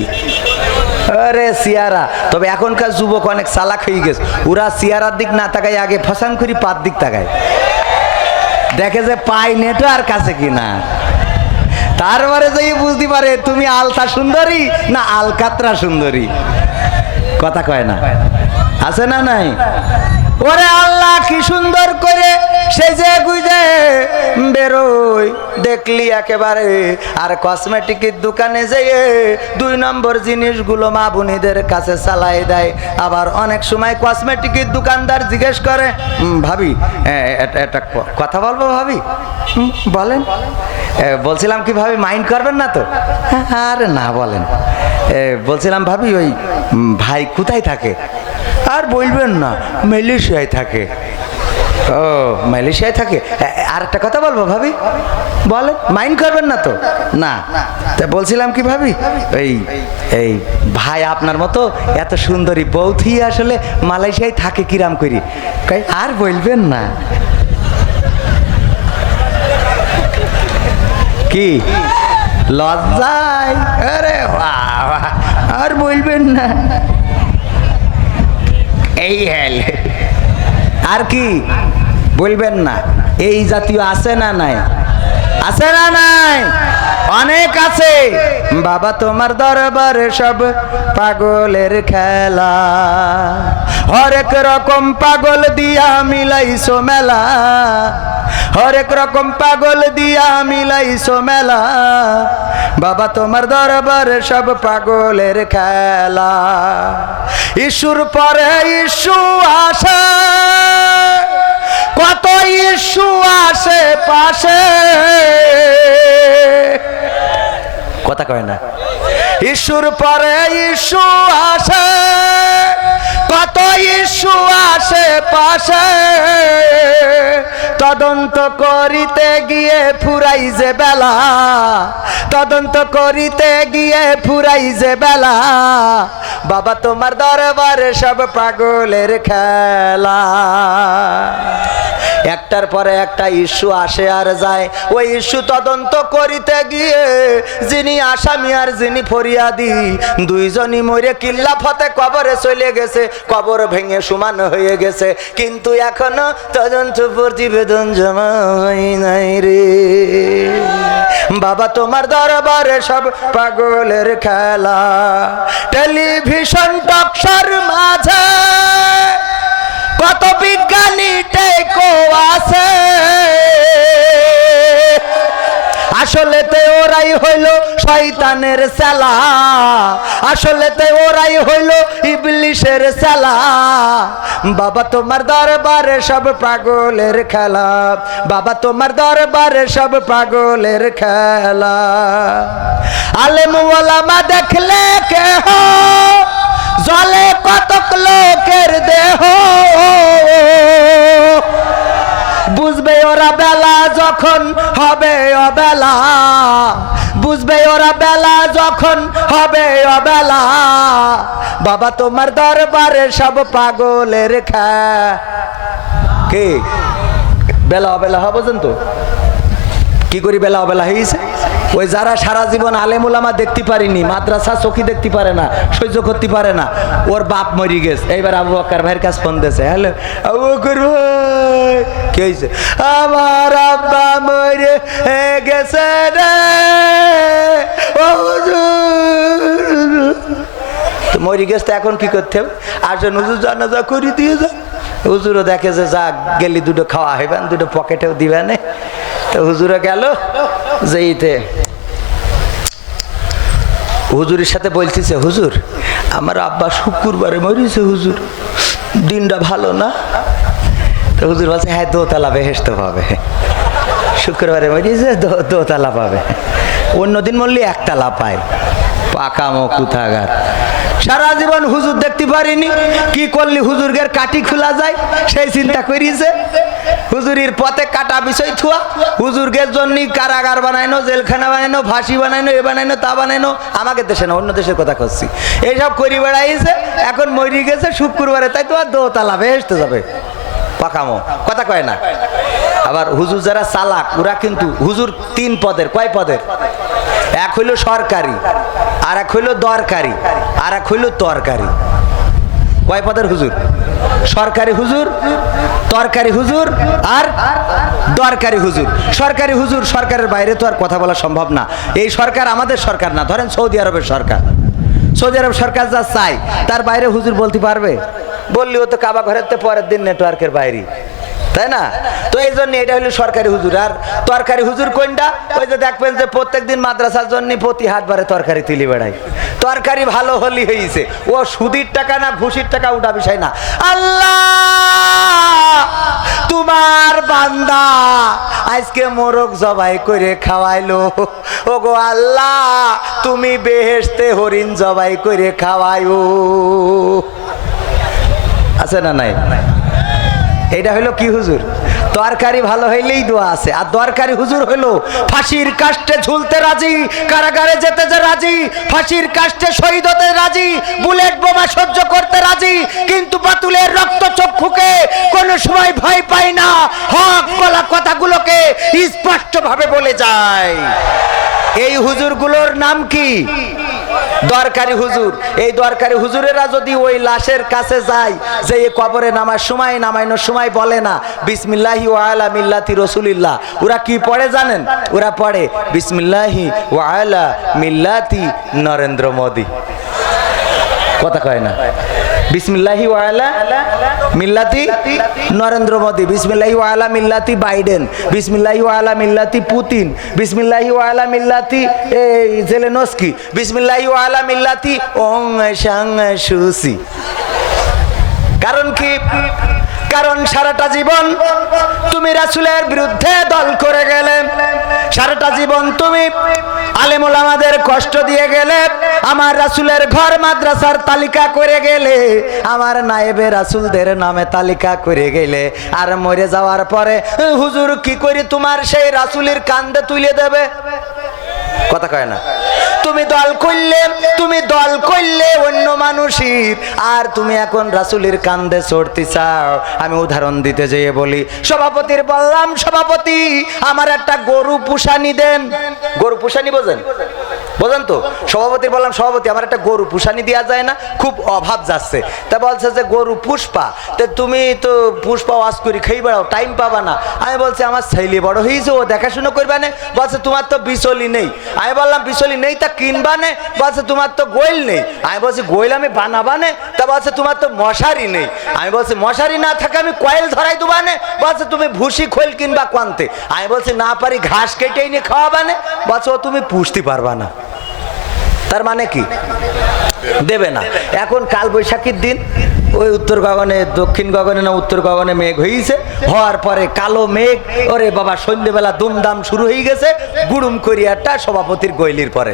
আরে সিয়ারা। তবে এখনকার যুবক অনেক চালাক হয়ে গেছে, ওরা সিয়ারার দিক না তাকায় আগে ফসাং করি পাত দিক তাকায়, দেখে যে পাই নেটো আর কাছে কিনা, তারপরে যে বুঝতে পারে তুমি আলতা সুন্দরী না আলকাতরা সুন্দরী। কথা কয় না? আছে না নাই? ওরে আল্লাহ কি সুন্দর করে সে যে গুজে বেরোয় দেখলি একেবারে। আর কসমেটিকের দোকানে যেয়ে 2 নম্বর জিনিসগুলো মা বোনীদের কাছে চালাই দেয়। আবার অনেক সময় কসমেটিকের দোকানদার জিজ্ঞেস করে, ভাবি একটা কথা বলবো ভাবি? বলেন। বলছিলাম কি ভাবি মাইন্ড করবেন না তো? আরে না বলেন। বলছিলাম ভাবি ওই ভাই কোথায় থাকে? আর বলবেন না, মালয়েশিয়ায় থাকে। ও মালয়েশিয়ায় থাকে। আর একটা কথা বলবো ভাবি? বলেন, মাইন্ড করবেন না তো? না। তা বলছিলাম কি ভাবি, এই ভাই আপনার মতো এত সুন্দরী বৌথি আসলে মালয়েশিয়ায় থাকে কিরাম করি। আর বলবেন না। কি লজ্জায়? আরে বাবা, আর বলবেন না। এই হেল আর কি বলবেন না? এই জাতীয় আছে না নাই? আছে না নাই? অনেক আছে। বাবা তোমার দরবারে সব পাগলের খেলা, হরেক রকম পাগল দিয়া মিলাইছো মেলা, হরেক রকম পাগল দিয়া মিলাইছো মেলা, বাবা তোমার দরবারে সব পাগলের খেলা। ইস্যুর পরে ইস্যু আসে, কত ইস্যু আসে পাশে, কথা কয় না। ইস্যুর পরে ইস্যু আসে, কত ইস্যু আসে পাশে, তদন্ত করিতে গিয়ে ফুরাই যে বেলা, তদন্ত করিতে গিয়ে ফুরাই যে বেলা, বাবা তোমার দরবারে সব পাগলের খেলা। একটার পরে একটা ইস্যু আসে আর যায়, ওই ইস্যু তদন্ত করিতে গিয়ে যিনি আসামি আর যিনি ফরিয়াদি দুইজনই মরে কিল্লা ফতে কবরে চলে গেছে, কবর ভেঙে সমান হয়ে গেছে, কিন্তু এখনো তদন্ত প্রতিবেদন জমা হয় নাই রে। বাবা তোমার দরবারে সব পাগলের খেলা। টেলিভিশন টকশোর মাঝে কত বিজ্ঞানী টেকো আছে, আসলেতে ওরাই হইল শয়তানের চালা, আসলেতে ওরাই হইল ইবলিশের চালা। বাবা তোমার দরবারে সব পাগলের খেলা, বাবা তোমার দরবারে সব পাগলের খেলা। আলেম ওলামা দেখলে কেহ জলে কতক লোকের দেহ, বুঝবে ওরা বেলা যখন হবে অবেলা, বুঝবে ওরা বেলা যখন হবে অবেলা, বাবা তোমার দরবারে সব পাগলের কে বেলা অবেলা হবে তো কি করি বেলা অবেলা হয়েছে? ওই যারা সারা জীবন আলেম ওলামা দেখতে পারিনি, মাদ্রাসা চোখি দেখতে পারে না, সহ্য করতে পারে না, ওর বাপ মরি গেছে, এইবার আবু বকর ভাইয়ের কাছে ফোন দিয়েছে, হ্যালো আবু বকর ভাই কি হয়েছে? আমার আব্বা মরে গেছে রে ও হুজুর। তো মরি গেছে, এখন কি করতে হবে? আসেন হুজুর জানাজা করি দিয়ে যা। হুজুরও দেখে যে যা গেলি দুটো খাওয়া হইবেন, দুটো পকেটেও দিবেন। তো হুজুরে গেল, যেইতে হুজুরের সাথে বলতেছে, হুজুর আমার আব্বা শুক্রবারে মরিছে হুজুর, দিনটা ভালো না। তো হুজুর বলছে, হ্যাঁ দোতলা বেহেশত পাবে, শুক্রবারে মরিছে দোতলা পাবে, অন্যদিন মরলে একতলা পায়। পাকামো কুথাগার, সারা জীবন হুজুর দেখতে পারিনি, কি করলি হুজুরগের কাটি খোলা যায় সেই চিন্তা করিছে। হুজুরির পথে কাটা বিষয় থুয়া, হুজুরগের জন্য কারাগার বানাইনো, জেলখানা বানাইনো, ফাঁসি বানাইনো, এ বানাইনো তা বানাইনো, আমাকে দেশে না অন্য দেশের কথা করছি, এইসব করি বেড়াইছে। এখন মরি গেছে শুক্রবারে, তাই তো আর দোতলা বেহেশতে যাবে। পাকামো কথা কয় না। আবার হুজুর যারা চালাক ওরা কিন্তু হুজুর তিন পদের, কয় পদের? এক হইল সরকারি, আর এক হইল দরকারি, আর এক হইল তরকারি। কয় পদের হুজুর? সরকারি হুজুর, তরকারি হুজুর আর দরকারি হুজুর। সরকারি হুজুর, সরকারের বাইরে তো আর কথা বলা সম্ভব না। এই সরকার আমাদের সরকার না, ধরেন সৌদি আরবের সরকার। সৌদি আরব সরকার যা চাই তার বাইরে হুজুর বলতে পারবে? বললেও তো কাবা ঘরের তো পরের দিন নেটওয়ার্কের বাইরে, তাই না? তো এই জন্য এটা হলো সরকারি হুজুর। আর তরকারি হুজুর কোনটা? ওই যে দেখবেন যে প্রত্যেকদিন মাদ্রাসার জন্য প্রতি হাটবারে তরকারি তুলি বেড়ায়। তরকারি ভালো হলি হয়েছে, ও সুদির টাকা না ঘুষির টাকা ওটা বিষয় না। আল্লাহ তোমার বান্দা আজকে মোরগ জবাই করে খাওয়াইলো, ও গো আল্লাহ তুমি বেহেশতে হরিণ জবাই করে খাওয়াইও। আছে না নাই? এটা হলো কি হুজুর? তরকারি ভালো হইলেই দোয়া আছে। আর দরকারি হুজুর হলো ফাঁসির কাস্টে ঝুলতে রাজি, কারাগারে যেতে যে রাজি, ফাঁসির কাস্টে শহীদ হতে রাজি, বুলেট বোমা সহ্য করতে রাজি, কিন্তু বাতুলের রক্ত চক্ষুকে কোনো সময় ভয় পায় না, হক বলা কথাগুলোকে স্পষ্ট ভাবে বলে যায়। এই হুজুরগুলোর নাম কি? দরকারি হুজুর, এই দরকারি হুজুরেরা যদি ওই লাশের কাছে যায়, যে এই কবরে নামার সময় নামাইনোর সময় বলে না বিসমিল্লাহি ওয়া আলা মিল্লাতি রাসূলিল্লাহ, ওরা কি পড়ে জানেন? ওরা পড়ে বিসমিল্লাহি ওয়া আলা মিল্লাতি নরেন্দ্র মোদি। কথা কয় না, বিসমিল্লাহি ওয়া আলা মিল্লাতি নরেন্দ্র মোদি, বিসমিল্লাহি ওয়া আলা মিল্লাতি বাইডেন, বিসমিল্লাহি ওয়া আলা মিল্লাতি পুতিন, বিসমিল্লাহি ওয়া আলা মিল্লাতি এই জেলেনস্কি, বিসমিল্লাহি ওয়া আলা মিল্লাতি ওং সাং সুসি। কারণ কি? কারণ সারাটা জীবন তুমি রাসূলের বিরুদ্ধে দল করে গেলে, সারাটা জীবন তুমি আলেম ওলামাদের কষ্ট দিয়ে গেলে, আমার রাসূলের ঘর মাদ্রাসার তালিকা করে গেলে, আমার নায়েবে রাসূলদের নামে তালিকা করে গেলে, আর মরে যাওয়ার পরে হুজুর কি করে তোমার সেই রাসূলের কান্দে তুলে দেবে? কথা কয় না। তুমি দল করলে অন্য মানুষের, আর তুমি এখন রাসূলের কান্দে চড়তে চাও। আমি উদাহরণ দিতে যেয়ে বলি, সভাপতির বললাম সভাপতি আমার একটা গরু পুষানি দেন। গরু পুষানি বোঝেন? বোঝেন তো? সভাপতির বললাম সভাপতি আমার একটা গরু পুষানি দেওয়া যায় না, খুব অভাব যাচ্ছে। তা বলছে যে গরু পুষপা, তা তুমি তো পুষ্পা ওয়াজ করি খেয়ে বেড়াও, টাইম পাবা না। আমি বলছি আমার ছেলে বড় হয়েছে, ও দেখাশুনো করবা না। বলছে তোমার তো বিচলি নেই। আমি বললাম বিচলি নেই তা কিনবা নে? বলছে তোমার তো গোয়েল নেই। আমি বলছি গোয়েল আমি বানাবা নে? তা বলছে তোমার তো মশারি নেই। আমি বলছি মশারি না থাকে আমি কয়েল ধরাই দেবা নে? বলছে তুমি ভুসি খোল কিনবা কোয়ান্তে। আমি বলছি না পারি ঘাস কেটে নিয়ে খাওয়াবা নে? বলছে ও তুমি পুষতে পারবা না। তার মানে কি? দেবে না। এখন কাল বৈশাখীর দিন ওই উত্তর গগনে দক্ষিণ গগনে না উত্তর গগনে মেঘ হয়েছে, হওয়ার পরে কালো মেঘ, ওরে বাবা সন্ধ্যেবেলা দুমদাম শুরু হয়ে গেছে গুড়ুম করিয়াটা সভাপতির গইলির পরে।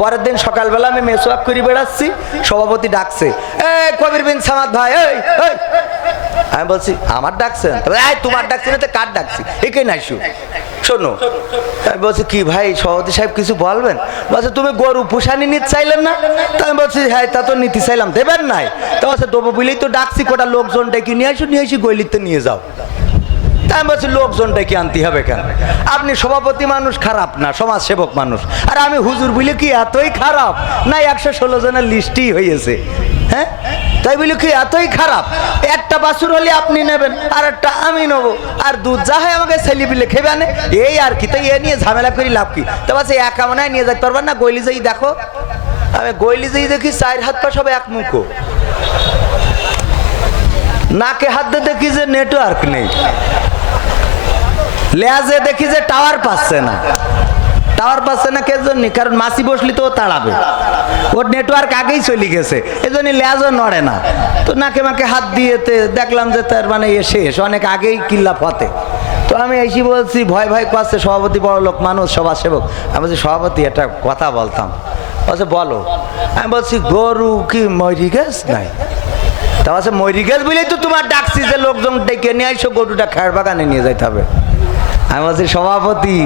পরের দিন সকালবেলা আমি মেসওয়াক করে বেড়াচ্ছি, সভাপতি ডাকছে, এই কবির বিন সামাদ ভাই, এই আমি বলছি আমার ডাকছেন? তোমার ডাকছি না তো কার ডাকছি? একে নাইসু শোনো। আমি বলছি কি ভাই সভাপতি সাহেব কিছু বলবেন? বলছে তুমি গরু পুষানি নিতে চাইলেন না? তা আমি বলছি হ্যাঁ তা তো নিতে চাইলাম, দেবেন নাই? তা বলছে দেবো বলেই তো ডাকছি, কোটা লোকজন ডেকে নিয়ে আসি গলিতে নিয়ে যাও। তাই আমি বলছি লোকজনটা কি আনতে হবে কেন? আপনি সভাপতি মানুষ খারাপ না, সমাজ সেবক মানুষ, আর আমি হুজুর বলে কি এতই খারাপ? না 116 জনের লিস্টই হয়েছে। হ্যাঁ তাই বলি কি এতই খারাপ? একটা বাছুর হলে আপনি নেবেন, আর একটা আমি নেবো, আর দুধ যা হয় আমাকে ছেলে বিলে খেবে আনে, এই আর কি। তাই এ নিয়ে ঝামেলা করি লাভ কি? তা বলছে একা মনে হয় নিয়ে যেতে পারবেন না, গইলি যাই দেখো। আমি গইলি যাই দেখি 4 হাত পা সব এক মুখো, নাকে হাত দিয়ে দেখি যে নেটওয়ার্ক নেই, লেজে দেখি যে টাওয়ার পাচ্ছে না। টাওয়ার পাচ্ছে না কে জন্য? কারণ মাছি বসলি তো ও তাড়াবে, ওর নেটওয়ার্ক আগেই চলে গেছে, এই জন্য লেজও নড়ে না। তো নাকে মাকে হাত দিয়েতে দেখলাম যে তার মানে এ শেষ, অনেক আগেই কিল্লা ফতে। তো আমি এসে বলছি ভয় ভয় করছে, সভাপতি বড় লোক মানুষ সমাজ সেবক। আমি বলছি সভাপতি একটা কথা বলতাম। বলছে বলো। আমি বলছি গরু কি মরি গেছ নাই? তা বলছে মরি গেছ বলেই তো তোমার ডাকছি যে লোকজন ডেকে নিয়ে আইসো, গরুটা খেয়ার বাগানে নিয়ে যাইতে হবে। আমি বলছি সভাপতি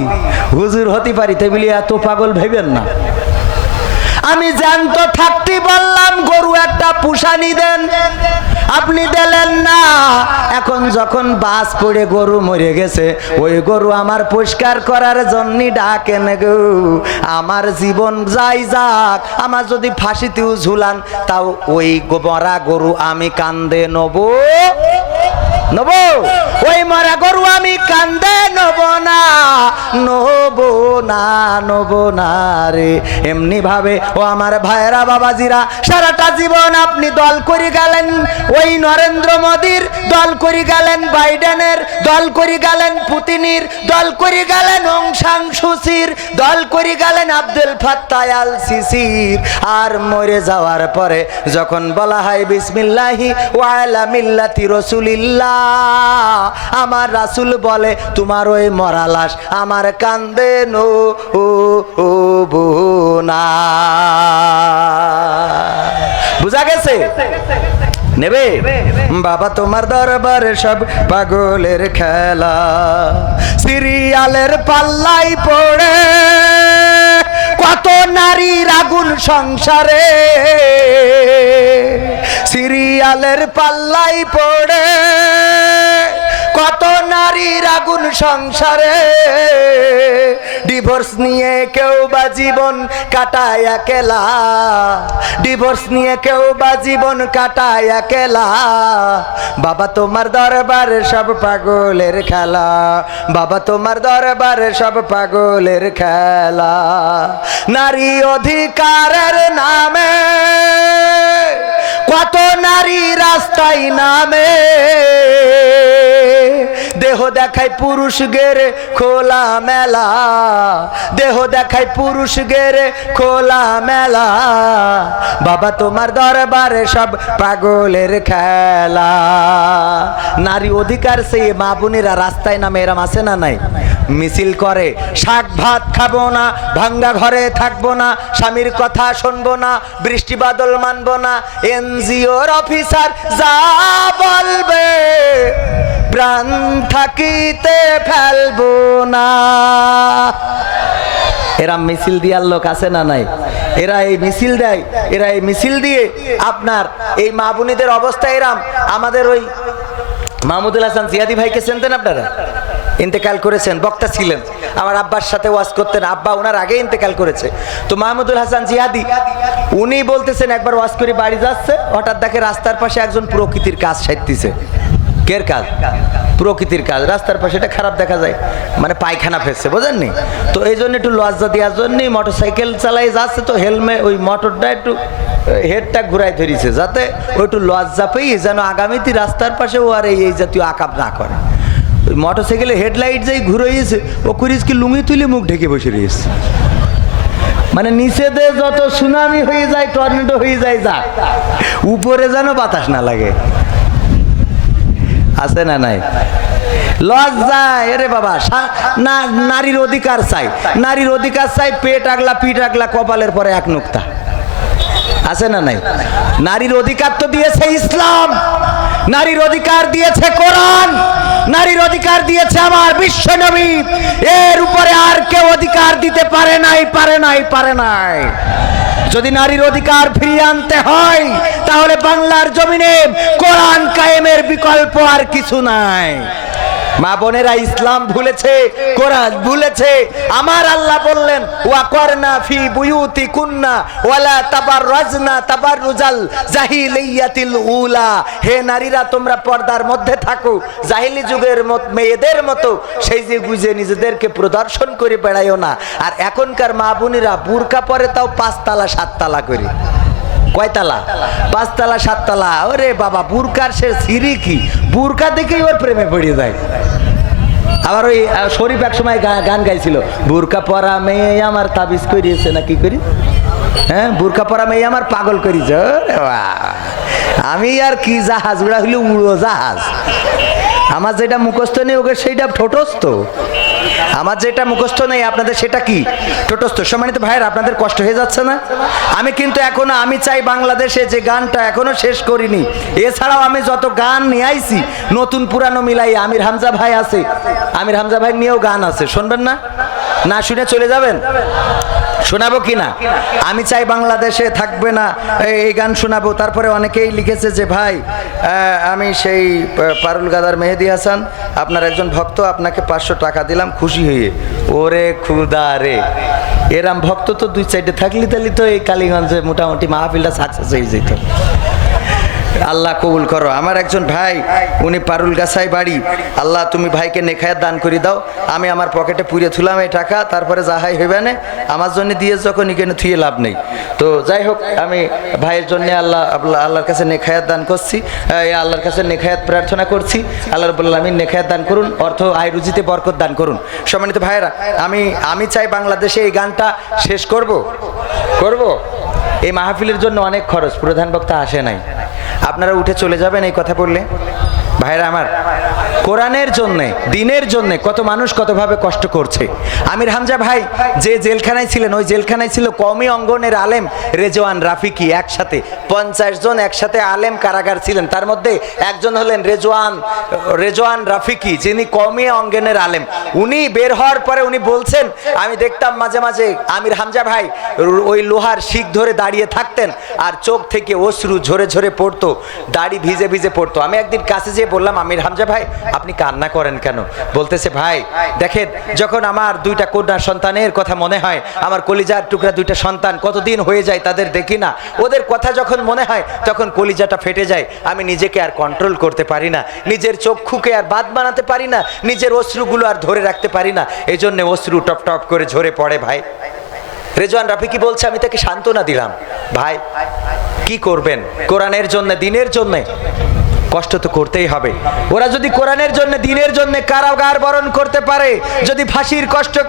হুজুর হতে পারি, তাই বলি এত পাগল ভেবেন না। আমি জানতো থাকতে বললাম গরু একটা পুষানি দেন, আপনি দিলেন না। এখন যখন বাস পড়ে গরু মরে গেছে, ওই গরু আমার পরিষ্কার করার জন্য ডাকেন গো। আমার জীবন যাই যাক, আমার যদি ফাঁসিতেও ঝুলান, তাও ওই মরা গরু আমি কান্দে নেবো, ওই মরা গরু আমি কান্দে নেবো না রে। এমনি ভাবে ও আমার ভাইরা বাবাজিরা, সারাটা জীবন আপনি দল করে গেলেন ওই নরেন্দ্র মোদীর, দল করে গেলেন বাইডেনের, দল করে গেলেন পুতিনের, দল করে গেলেন অং সান সুচির, দল করে গেলেন আব্দুল ফাত্তাহ আল সিসির। আর মরে যাওয়ার পরে যখন বলা হয় বিসমিল্লাহি ওয়া আলা মিল্লাতি রাসূলিল্লাহ, আমার রাসূল বলে তোমার ওই মরা লাশ আমার কান্দে না। বুঝা গেছে? নেবে বাবা তোমার দরবারে সব পাগলের খেলা, সিরিয়ালের পাল্লাই পড়ে কত নারীর আগুন সংসারে, সিরিয়ালের পাল্লাই পড়ে কত নারীর আগুন সংসারে। ডিভোর্স নিয়ে কেউ বা জীবন কাটায় একেলা, ডিভোর্স নিয়ে কেউ বা জীবন কাটায় একেলা। বাবা তোমার দরবারে সব পাগলের খেলা, বাবা তোমার দরবারে সব পাগলের খেলা। নারী অধিকারের নামে কত নারী রাস্তায় নামে, দেহ দেখায় পুরুষ গেরে খোলা মেলা, দেহ দেখায় পুরুষ গেরে খোলা মেলা। বাবা তোমার দরবারে সব পাগলের খেলা। নারী অধিকার সেই মা বোনেরা রাস্তায় নামে, এরম আছে না নাই? মিছিল করে, শাক ভাত খাবো না, ভাঙ্গা ঘরে থাকবো না, স্বামীর কথা শুনবো না, বৃষ্টি বাদল মানবো না, এনজিওর অফিসার যা বলবে প্রাণ থাকিতে ফেলবো না। এরা মিছিল দিয়ার লোক আছে না নাই? এরা এই মিছিল দেয়, এরা এই মিছিল দিয়ে আপনার এই মা বোনেদের অবস্থা এরাম। আমাদের ওই মাহমুদুল হাসান জিয়াদি ভাইকে চিনতেন আপনারা? ইন্তেকাল করেছেন, বক্তা ছিলেন, আমার আব্বার সাথে ওয়াজ করতেন, আব্বা ওনার আগে ইন্তেকাল করেছে। তো মাহমুদুল হাসান জিয়াদি উনি বলতেছেন একবার ওয়াজ করে বাড়ি যাচ্ছে, হঠাৎ দেখে রাস্তার পাশে একজন প্রকৃতির কাজ সাইতেছে। কের কাজ? প্রকৃতির কাজ। রাস্তার পাশে এটা খারাপ দেখা যায়, মানে পায়খানা ফেলছে, বোঝেননি? তো এই জন্য একটু লজ্জা দেওয়ার জন্য মোটর সাইকেল চালাই যাচ্ছে, তো হেলমেট ওই মোটরটা একটু হেডটা ঘুরাই ধরেছে, যাতে ও একটু লজ্জা পেয়ে যেন আগামীতে রাস্তার পাশে ও আর এই জাতীয় আকাপ না করে। মোটর সাইকেলে হেডলাইট যাই ঘুরাইছে, ও করিস কি লুঙ্গি তুলে মুখ ঢেকে বসে রয়েছে, মানে নিচে দিয়ে যত সুনামি হয়ে যায়, টর্নেডো হয়ে যায়, যা উপরে যেন বাতাস না লাগে। আছে না নাই? লজ্জা এরে বাবা। না, নারীর অধিকার চাই, নারীর অধিকার চাই, পেট আগলা পিঠ আগলা কপালের পরে এক নুক্তা। আছে না নাই? নারীর অধিকার তো দিয়েছে ইসলাম, নারীর অধিকার দিয়েছে কোরআন, নারীর অধিকার দিয়েছে আমার বিশ্ব নবী। এর উপরে আর কেউ অধিকার দিতে পারে নাই, পারে নাই, পারে নাই। যদি নারীর অধিকার ফিরিয়ে আনতে হয় তাহলে বাংলার জমিনে কোরআন কায়েমের বিকল্প আর কিছু নাই। মা বোনেরা ইসলাম ভুলেছে, কোরআন ভুলেছে। আমার আল্লাহ বললেন ওয়াকরনা ফি বুয়ুতিকুন্না ওয়ালা তাবাররাজনা তাবাররুজাল জাহিলিয়াতিল উলা। হে নারীরা তোমরা পর্দার মধ্যে থাকো, জাহিলি যুগের মেয়েদের মতো সেই যে গুজে নিজেদেরকে প্রদর্শন করে বেড়াইও না। আর এখনকার মা বোনেরা বুরকা পরে তাও 5 তালা 7 তালা করে। কয়তালা? 5 তালা 7 তালা। ওরে বাবা, বুরকার সে সিঁড়ি কি, বুরকা দেখেই ওর প্রেমে পড়ে যায়। আবার ওই শরীফ এক সময় গান গাইছিল, বুরকা পরা মেয়ে আমার তাবিজ করিয়েছে না কি করি, হ্যাঁ, বুরকা পরা মেয়ে আমার পাগল করিয়েছে। আমি আর কি জাহাজ, ওরা হইলে উড়ো জাহাজ। আমার যেটা মুখস্থ নেই ওকে সেইটা ঠোঁটস্থ, আমার যেটা মুখস্থ নেই আপনাদের সেটা কি ঠোঁটস্থ। সম্মানিত ভাইয়ের, আপনাদের কষ্ট হয়ে যাচ্ছে না? আমি কিন্তু এখনো আমি চাই বাংলাদেশে যে গানটা এখনো শেষ করিনি। এছাড়াও আমি যত গান নিয়ে আইছি নতুন পুরানো মিলাই, আমির হামজা ভাই আছে, আমির হামজা ভাই নিয়েও গান আছে, শুনবেন না? না শুনে চলে যাবেন? শোনাবো কি না? আমি চাই বাংলাদেশে থাকবে না এই গান শোনাবো। তারপরে অনেকেই লিখেছে যে ভাই আমি সেই পারুল গাদার মেহেদি হাসান, আপনার একজন ভক্ত, আপনাকে 500 টাকা দিলাম খুশি হয়ে। ওরে খুদা রে, এরাম ভক্ত তো 2-4টে থাকলি তাহলে তো এই কালীগঞ্জে মোটামুটি মাহফিলটা সাকসেস হয়ে যেত। আল্লাহ কবুল করো। আমার একজন ভাই, উনি পারুল গাছায় বাড়ি, আল্লাহ তুমি ভাইকে নেখায়াত দান করে দাও। আমি আমার পকেটে পুড়ে থুলাম এই টাকা, তারপরে যাহাই হইবে না আমার জন্য দিয়ে যখন এখানে থুয়ে লাভ নেই। তো যাই হোক, আমি ভাইয়ের জন্য আল্লাহর কাছে নেখায়াত দান করছি, আল্লাহর কাছে নেখায়াত প্রার্থনা করছি। আল্লাহ রাব্বুল আলামিন নেখায়াত দান করুন, অর্থ আয় রুজিতে বরকত দান করুন। সম্মানিত ভাইয়েরা, আমি চাই বাংলাদেশে এই গানটা শেষ করব। এই মাহফিলের জন্য অনেক খরচ, প্রধান বক্তা আসে নাই, আপনারা উঠে চলে যাবেন এই কথা বললে। ভাইরা আমার, কোরআনের জন্যে, দিনের জন্যে কত মানুষ কতভাবে কষ্ট করছে। আমির হামজা ভাই যে জেলখানায় ছিলেন, ওই জেলখানায় ছিল কওমি অঙ্গনের আলেম রেজওয়ান রাফিকি, একসাথে 50 জন একসাথে আলেম কারাগার ছিলেন। তার মধ্যে একজন হলেন রেজওয়ান রাফিকি, যিনি কওমি অঙ্গনের আলেম। উনি বের হওয়ার পরে উনি বলছেন, আমি দেখতাম মাঝে মাঝে আমির হামজা ভাই ওই লোহার শিক ধরে দাঁড়িয়ে থাকতেন, আর চোখ থেকে অশ্রু ঝরে ঝরে পড়তো, দাড়ি ভিজে ভিজে পড়তো। আমি একদিন কাছে যেয়ে বললাম, আমির হামজা ভাই আপনি কান্না করেন কেন? বলতেছে ভাই দেখেন, যখন আমার দুইটা কন্যা সন্তানের কথা মনে হয়, আমার কলিজার টুকরা দুইটা সন্তান কতদিন হয়ে যায় তাদের দেখি না, ওদের কথা যখন মনে হয় তখন কলিজাটা ফেটে যায়। আমি নিজেকে আর কন্ট্রোল করতে পারি না, নিজের চক্ষুকে আর বাদ বানাতে পারি না, নিজের অশ্রুগুলো আর ধরে রাখতে পারি না, এই জন্য অশ্রু টপ টপ করে ঝরে পড়ে। ভাই রেজওয়ান রাফিকি বলছে, আমি তাকে সান্ত্বনা দিলাম, ভাই কি করবেন, কোরআনের জন্য দিনের জন্য কষ্ট তো করতেই হবে। ওরা যদি কোরআনের জন্য দিনের জন্য কারাগার বরণ করতে পারে, যদি ফাঁসির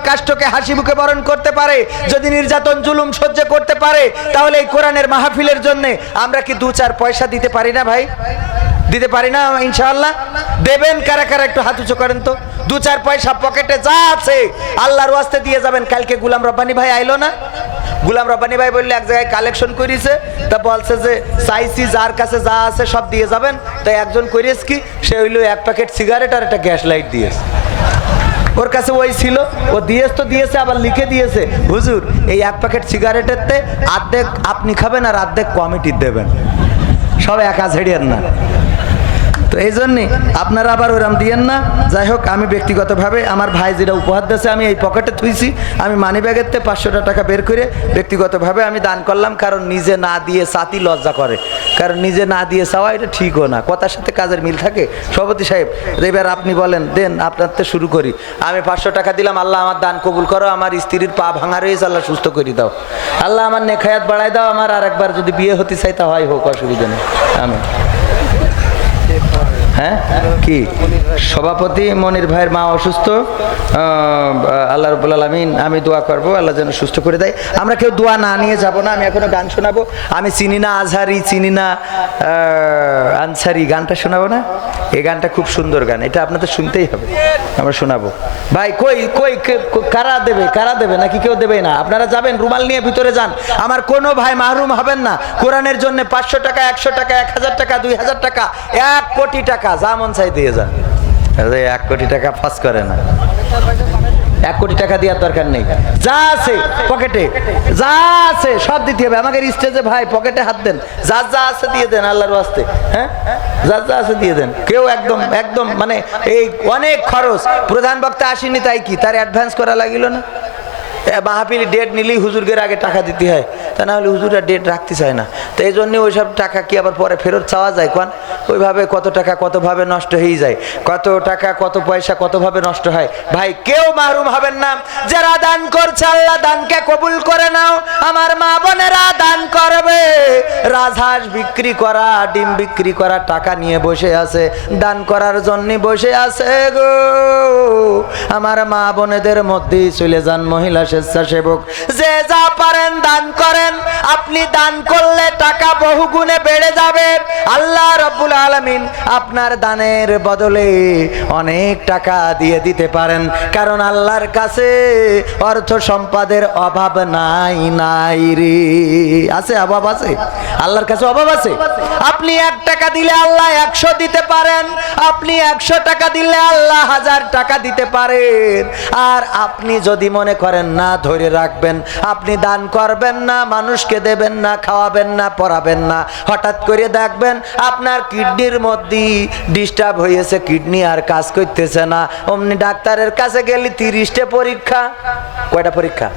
কাষ্টকে হাসি মুখে বরণ করতে পারে, যদি নির্যাতন জুলুম সহ্য করতে পারে, তাহলে এই কোরআনের মাহফিলের জন্য আমরা কি 2-4 পয়সা দিতে পারি না ভাই? দিতে পারি না ইনশাআল্লাহ? দেবেন কারা কারা, একটু হাত উঁচু করেন তো। 2-4 পয়সা পকেটে যা আছে আল্লাহর ওয়াস্তে দিয়ে যাবেন। কালকে গুলাম রব্বানি ভাই আইলো না? গুলাম রব্বানি ভাই বললে এক জায়গায় কালেকশন করেছে, তা বলছে যে চাইছি যার কাছে যা আছে সব দিয়ে যাবেন। তাই একজন করিস কি, সে হইলো 1 প্যাকেট সিগারেট আর একটা গ্যাস লাইট দিয়েছে। ওর কাছে ওই ছিল, ও দিয়েছে তো দিয়েছে, আবার লিখে দিয়েছে, হুজুর এই 1 প্যাকেট সিগারেটেরতে অর্ধেক আপনি খাবেন আর অর্ধেক কমিটি দেবেন, সব একা ঝেড়িয়েন না। তো এই জন্যে আপনারা আবার ওরম দিয়েন না। যাই হোক, আমি ব্যক্তিগতভাবে আমার ভাই যেটা উপহার দিয়েছে আমি এই পকেটে থুইছি, আমি মানি ব্যাগেরতে 500 টাকা বের করে ব্যক্তিগতভাবে আমি দান করলাম। কারণ নিজে না দিয়ে চাতি লজ্জা করে, কারণ নিজে না দিয়ে চাওয়া এটা ঠিকও না, কথার সাথে কাজের মিল থাকে। সভাপতি সাহেব এবার আপনি বলেন, দেন আপনার তো শুরু করি। আমি 500 টাকা দিলাম, আল্লাহ আমার দান কবুল করো, আমার স্ত্রীর পা ভাঙা রয়েছে আল্লাহ সুস্থ করে দাও, আল্লাহ আমার নেখায়াত বাড়াই দাও, আমার আর একবার যদি বিয়ে হতে চাই তা হয় হোক, অসুবিধা নেই। আমি হ্যাঁ কি সভাপতি মনির ভাইয়ের মা অসুস্থ, আল্লাহ রাব্বুল আলামিন আমি দোয়া করব আল্লাহ যেন সুস্থ করে দেয়। আমরা কেউ দোয়া না নিয়ে যাব না, আমি এখনো গান শোনাবো। আমি চিনি না আজহারি, চিনি না আনসারি, গানটা শোনাবো না? এই গানটা খুব সুন্দর গান, এটা আপনাদের শুনতেই হবে, আমরা শোনাবো। ভাই কই কই কারা দেবে নাকি কেউ দেবে না? আপনারা যাবেন, রুমাল নিয়ে ভিতরে যান, আমার কোনো ভাই মাহরুম হবেন না। কোরআনের জন্য 500 টাকা, 100 টাকা, 1000 টাকা, 2000 টাকা, 1 কোটি টাকা যা মন চাই দিয়ে যান। 1 কোটি টাকা ফাঁস করে না, 1 কোটি টাকা দেওয়ার দরকার নেই। যা আছে পকেটে, যা আছে সব দিতে হবে। আমাকে স্টেজে ভাই পকেটে হাত দেন, যা যা আছে দিয়ে দেন আল্লাহর ওয়াস্তে। হ্যাঁ, যা যা আছে দিয়ে দেন। কেউ একদম একদম মানে এই অনেক খরচ, প্রধান বক্তা আসেনি তাই কি তার অ্যাডভান্স করা লাগিল না? মাহফিল ডেট নিলেই হুজুরদের আগে টাকা দিতে হয়, তা না হলে হুজুরা ডেট রাখতে চায় না। তো এই জন্য ওইসব টাকা কি আবার পরে ফেরত চাওয়া যায়? কোন ওইভাবে কত টাকা কতভাবে নষ্ট হয়ে যায়, কত টাকা কত পয়সা কতভাবে নষ্ট হয়। ভাই কেউ মাহরুম হবেন না, যারা দান করছে আল্লাহ দানকে কবুল করে নাও। আমার মা বোনেরা দান করবে, রাজহাঁস বিক্রি করা, ডিম বিক্রি করা টাকা নিয়ে বসে আছে, দান করার জন্য বসে আছে গো। আমার মা বোনেদের মধ্যেই চলে যান মহিলা স্বেচ্ছাসেবক, যে যা পারেন দান করেন। আপনি দান করলে টাকা বহু গুণে বেড়ে যাবে। আল্লাহ রাব্বুল আলামিন আপনার দানের বদলে অনেক টাকা দিয়ে দিতে পারেন, কারণ আল্লাহর কাছে অর্থ সম্পদের অভাব নাই রে। আছে অভাব? আছে আল্লাহর কাছে অভাব আছে? আপনি 1 টাকা দিলে আল্লাহ 100 দিতে পারেন, আপনি 100 টাকা দিলে আল্লাহ 1000 টাকা দিতে পারেন। আর আপনি যদি মনে করেন না ধরে রাখবেন, আপনি দান করবেন না, মানুষকে দেবেন না, খাওয়াবেন না, পড়াবেন না, হঠাৎ করে দেখবেন আপনার কিডনির মধ্যে ডিস্টার্ব হয়েছে, কিডনি আর কাজ করতেছে না। অমনি ডাক্তারের কাছে গেলে 30টা পরীক্ষা। কয়টা পরীক্ষা?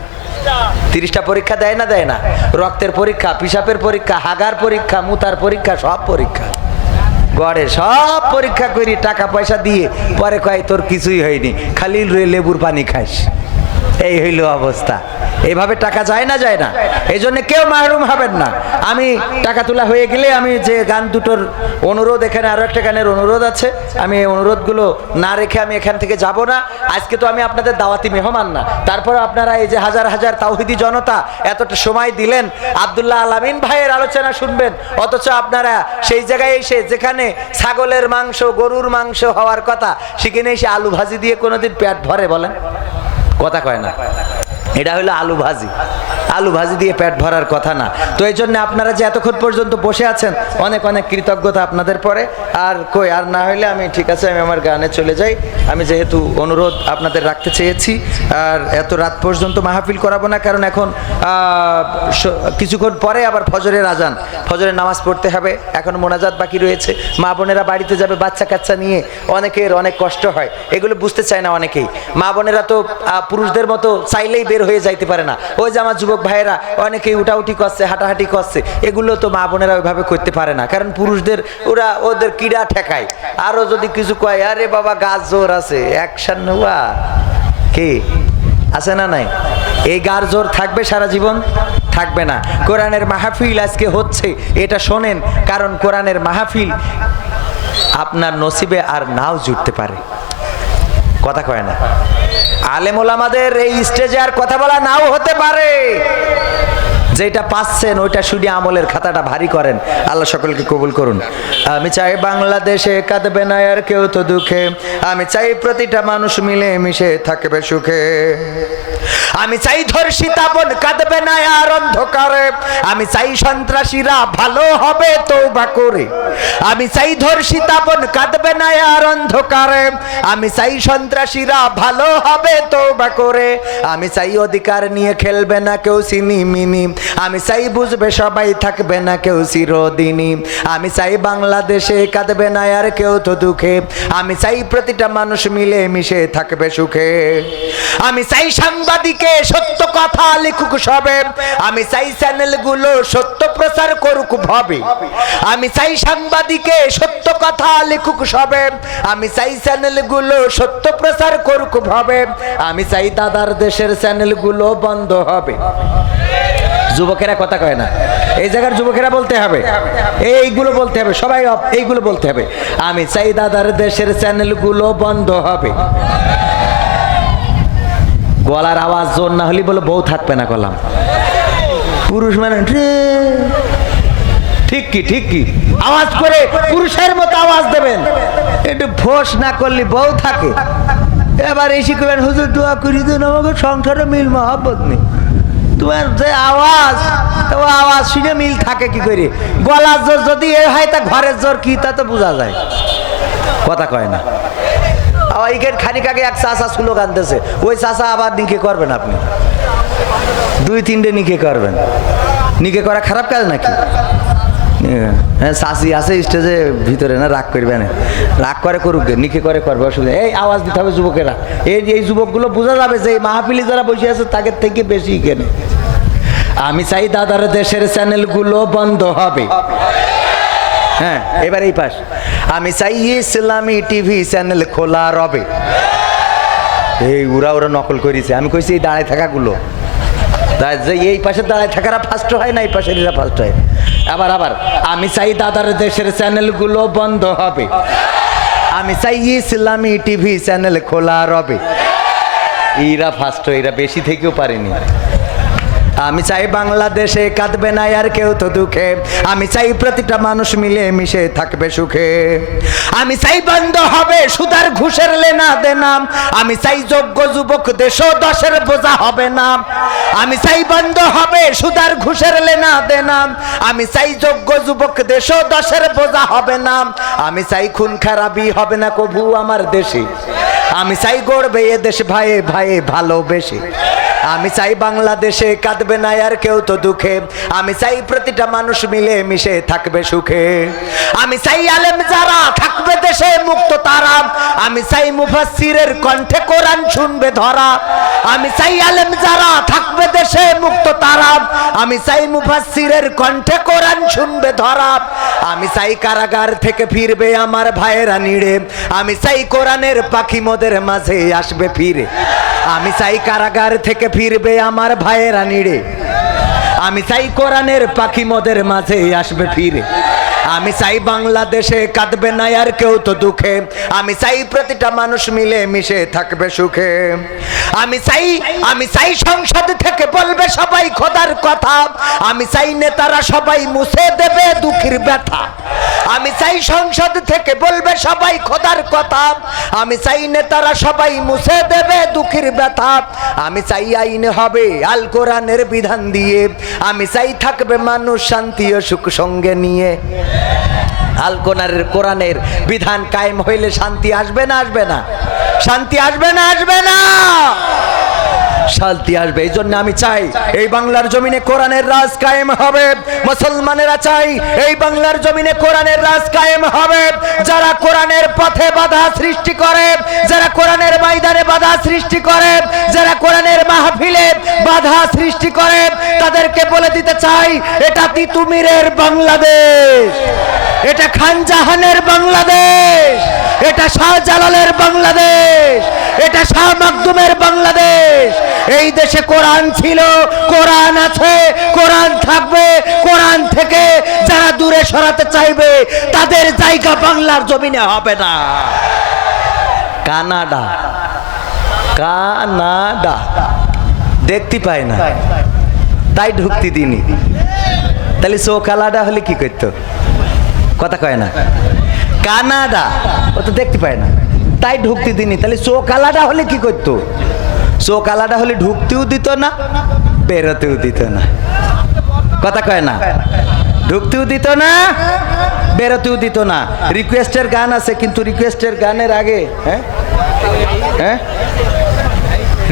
30টা পরীক্ষা দেয় না? রক্তের পরীক্ষা, পিসাবের পরীক্ষা, হাগার পরীক্ষা, মুতার পরীক্ষা, সব পরীক্ষা গড়ে, সব পরীক্ষা করি টাকা পয়সা দিয়ে। পরে কয় তোর কিছুই হয়নি, খালি লেবুর পানি খাস। এই হইল অবস্থা। এইভাবে টাকা যায় না? এই জন্য কেউ মাহরুম হবেন না। আমি টাকা তোলা হয়ে গেলে আমি যে গান দুটোর অনুরোধ, এখানে আরো একটা গানের অনুরোধ আছে, আমি এই অনুরোধগুলো না রেখে আমি এখান থেকে যাব না। আজকে তো আমি আপনাদের দাওয়াতি মেহমান না, তারপরে আপনারা এই যে হাজার হাজার তাওহীদি জনতা এতটা সময় দিলেন আব্দুল্লাহ আলামিন ভাইয়ের আলোচনা শুনবেন, অথচ আপনারা সেই জায়গায় এসে যেখানে ছাগলের মাংস গরুর মাংস হওয়ার কথা, সেখানে এসে আলু ভাজি দিয়ে কোনোদিন পেট ভরে? বলেন, কথা কয় না। এটা হলো আলু ভাজি। আলু ভাজি দিয়ে পেট ভরার কথা না। তো এই জন্য আপনারা যে এতক্ষণ পর্যন্ত বসে আছেন, অনেক অনেক কৃতজ্ঞতা আপনাদের পরে। আর কই আর না হলে আমি ঠিক আছে, আমি আমার গানে চলে যাই। আমি যেহেতু অনুরোধ আপনাদের রাখতে চেয়েছি, আর এত রাত পর্যন্ত মাহফিল করাবো না, কারণ এখন কিছুক্ষণ পরে আবার ফজরের আজান, ফজরের নামাজ পড়তে হবে। এখন মোনাজাত বাকি রয়েছে, মা বোনেরা বাড়িতে যাবে বাচ্চা কাচ্চা নিয়ে, অনেকের অনেক কষ্ট হয়, এগুলো বুঝতে চায় না অনেকেই। মা বোনেরা তো পুরুষদের মতো চাইলেই বের হয়ে যাইতে পারে না। ওই যে আমার যুবক ভাইয়েরা অনেকেই উঠাউঠি করছে, হাঁটাহাঁটি করছে, এগুলো তো মা বোনেরা ওইভাবে করতে পারে না, কারণ পুরুষদের ওদের কিড়া ঠেকায়। আরো যদি কিছু কয়, আরে বাবা গাছ জোর আছে, অ্যাকশন নেওয়া কি আছে না নাই? এই গার জোর থাকবে সারা জীবন? থাকবে না। কোরআনের মাহফিল আজকে হচ্ছে, এটা শোনেন, কারণ কোরআনের মাহফিল আপনার নসিবে আর নাও জুটতে পারে। কথা কয় না? আলেম ওলামাদের এই স্টেজে আর কথা বলা নাও হতে পারে। যেটা পাচ্ছেন ওইটা শুধু আমলের খাতাটা ভারী করেন। আল্লাহ সকলকে কবুল করুন। আমি চাই বাংলাদেশে কাঁদবে না আর কেউ তো দুঃখে, আমি চাই প্রতিটা মানুষ মিলে মিশে থাকবে সুখে। আমি চাই ধর্ষিতা বোন কাঁদবে না আর অন্ধকারে, আমি চাই সন্ত্রাসীরা ভালো হবে তওবা করে। আমি চাই ধর্ষিতা বোন কাঁদবে না আর অন্ধকারে, আমি চাই সন্ত্রাসীরা ভালো হবে তওবা করে। আমি চাই অধিকার নিয়ে খেলবে না কেউ সিনিমিনি, আমি চাই বুঝবে সবাই থাকবে না কেউ চিরদিনই। আমি চাই বাংলাদেশে কাঁদবে না আর কেউ তো দুঃখে, আমি চাই প্রতিটা মানুষ মিলে মিশে থাকবে সুখে। আমি চাই সাংবাদিকে সত্য কথা লিখুক সবে, আমি চাই চ্যানেলগুলো সত্য প্রচার করুক ভাবে। আমি চাই সাংবাদিকে সত্য কথা লিখুক সবে, আমি চাই চ্যানেলগুলো সত্য প্রচার করুক ভাবে। আমি চাই দাদার দেশের চ্যানেলগুলো বন্ধ হবে। যুবকেরা কথা কয় না, এই জায়গার যুবকেরা বলতে হবে, এইগুলো বলতে হবে, সবাই এইগুলো বলতে হবে। আমি চাই দাদার দেশের চ্যানেলগুলো বন্ধ হবে। গলার আওয়াজ জোর না হলে বলে বউ থাকবে না কলাম। পুরুষ মানে ঠিক কি ঠিক কি আওয়াজ করে পুরুষের মতো আওয়াজ দেবেন, একটু ফোর্স না করলে বউ থাকে। এবার এসে করবেন হুজুর দোয়া করি দেন আমাকে সংসারে মিল মহব্বত নেই। তোমার যে আওয়াজ, তো আওয়াজ শুনে মিল থাকে কি করে? গলার জোর যদি এ হয় তা ঘরের জোর কি তা তো বোঝা যায়। কথা কয় না। এইখানে খানিক আগে এক চাষা স্লোক আনতেছে, ওই চাষা আবার নিকে করবেন আপনি, 2-3টে নিকে করবেন। নিকে করা খারাপ কাজ নাকি? হ্যাঁ, শাসি আছে স্টেজে ভিতরে, না রাগ করবে না, রাগ করে করুক, নিকে করে করবে, অসুবিধা। এই আওয়াজ দিতে হবে যুবকেরা। এই যুবকগুলো বোঝা যাবে যে এই মাহফিলে যারা বসে আছে তাদের থেকে বেশি কেনে। আমি চাই দাদার দেশের চ্যানেলগুলো বন্ধ হবে। হ্যাঁ, এবার এই পাশ। আমি চাই ইসলামী টিভি চ্যানেল খোলা রবে। এই ওরা নকল করেছে, আমি কইছি এই দাঁড়ায় থাকাগুলো, এই পাশে দাঁড়ায় থাকারা ফার্স্ট হয় না, এই পাশের এরা ফার্স্ট হয়। আবার আমি চাই দাদার দেশের চ্যানেলগুলো বন্ধ হবে। আমি চাই ইসলামী টিভি চ্যানেল খোলা রবে। এরা ফার্স্ট, এরা বেশি থেকেও পারেনি। আমি চাই বাংলাদেশে কাঁদবে না আর কেউ তো দুঃখে, আমি চাই প্রতিটা মানুষ মিলে মিশে থাকবে সুখে। আমি চাই বন্ধ হবে সুদার ঘুষের লেনা দেনা, আমি চাই যোগ্য যুবক দেশ দশের বোঝা হবে না। আমি চাই বন্ধ হবে সুদার ঘুষের লেনা দেনা, আমি চাই যোগ্য যুবক দেশ দশের বোঝা হবে না। আমি চাই খুন খারাপি হবে না কভু আমার দেশে, আমি চাই গড়বে এ দেশ ভাইয়ে ভাইয়ে ভালোবেসে। আমি চাই বাংলাদেশে কাঁদবে না আর কেউ তো দুঃখে, আমি চাই প্রতিটা মানুষ মিলে মিশে থাকবে সুখে। আমি চাই আলেম যারা থাকবে দেশে মুক্ত তারা, আমি চাই মুফাসসিরের কণ্ঠে কোরআন শুনবে ধরা। আমি চাই আলেম যারা থাকবে দেশে মুক্ত তারা, আমি চাই মুফাসসিরের কণ্ঠে কোরআন শুনবে ধরা। আমি চাই কারাগার থেকে ফিরবে আমার ভাইয়েরা নিড়ে, আমি চাই কোরআনের পাখি মোদের মাঝে আসবে ফিরে। আমি চাই কারাগার থেকে ফিরবে আমার ভাইয়েরা নিড়ে, আমি চাই কোরআনের পাখি মোদের মাঝে আসবে ফিরে। আমি চাই বাংলাদেশে কাঁদবে না আর কেউ তো দুঃখে, আমি চাই প্রতিটা মানুষ মিলে মিশে থাকবে সুখে। আমি চাই সংসদ থেকে বলবে সবাই খোদার খোদার কথা। আমি চাই নেতারা সবাই মুছে দেবে দুঃখের ব্যথা। আমি চাই সংসদ থেকে বলবে সবাই খোদার কথা। আমি চাই নেতারা সবাই মুছে দেবে দুঃখের ব্যথা। আমি চাই আইন হবে আল কোরআনের বিধান দিয়ে। আমি চাই থাকবে মানুষ শান্তি ও সুখ সঙ্গে নিয়ে। আল কোরআনের বিধান কায়েম হইলে শান্তি আসবে না আসবে না? শান্তি আসবে না আসবে না? শান্তি আসবে। এই জন্য আমি চাই এই বাংলার জমিনে কোরআনের রাজ কায়েম হবে। মুসলমানেরা চাই এই বাংলার জমিনে কোরআনের রাজ কায়েম হবে। যারা কোরআনের পথে বাধা সৃষ্টি করে, যারা কোরআনের ময়দানে বাধা সৃষ্টি করে, যারা কোরআনের মাহফিলে বাধা সৃষ্টি করে, তাদেরকে বলে দিতে চাই এটা তিতুমিরের বাংলাদেশ, এটা খান জাহানের বাংলাদেশ, এটা শাহজালালের বাংলাদেশ, এটা শাহ মাকদুমের বাংলাদেশ। এই দেশে কোরআন ছিল, কোরআন আছে, কোরআন থাকবে। কোরআন থেকে যারা দূরে সরাতে চাইবে তাদের জায়গা বাংলার জমিনে হবে না। কানাডা, কানাডা দেখতে পায় না তাই ঢুকতে দিনি। তাহলে চোখ আলাদা হলে কি করতো? কথা কয় না। কানাডা ও তো দেখতে পায় না তাই ঢুকতে দিনি। তাহলে চোখ আলাদা হলে কি করতো? চোখ আলাদা হলে ঢুকতেও দিত না, বেরোতেও দিত না। কথা কয় না। ঢুকতেও দিত না, বেরোতেও দিত না। রিকোয়েস্টের গান আছে, কিন্তু রিকোয়েস্টের গানের আগে হ্যাঁ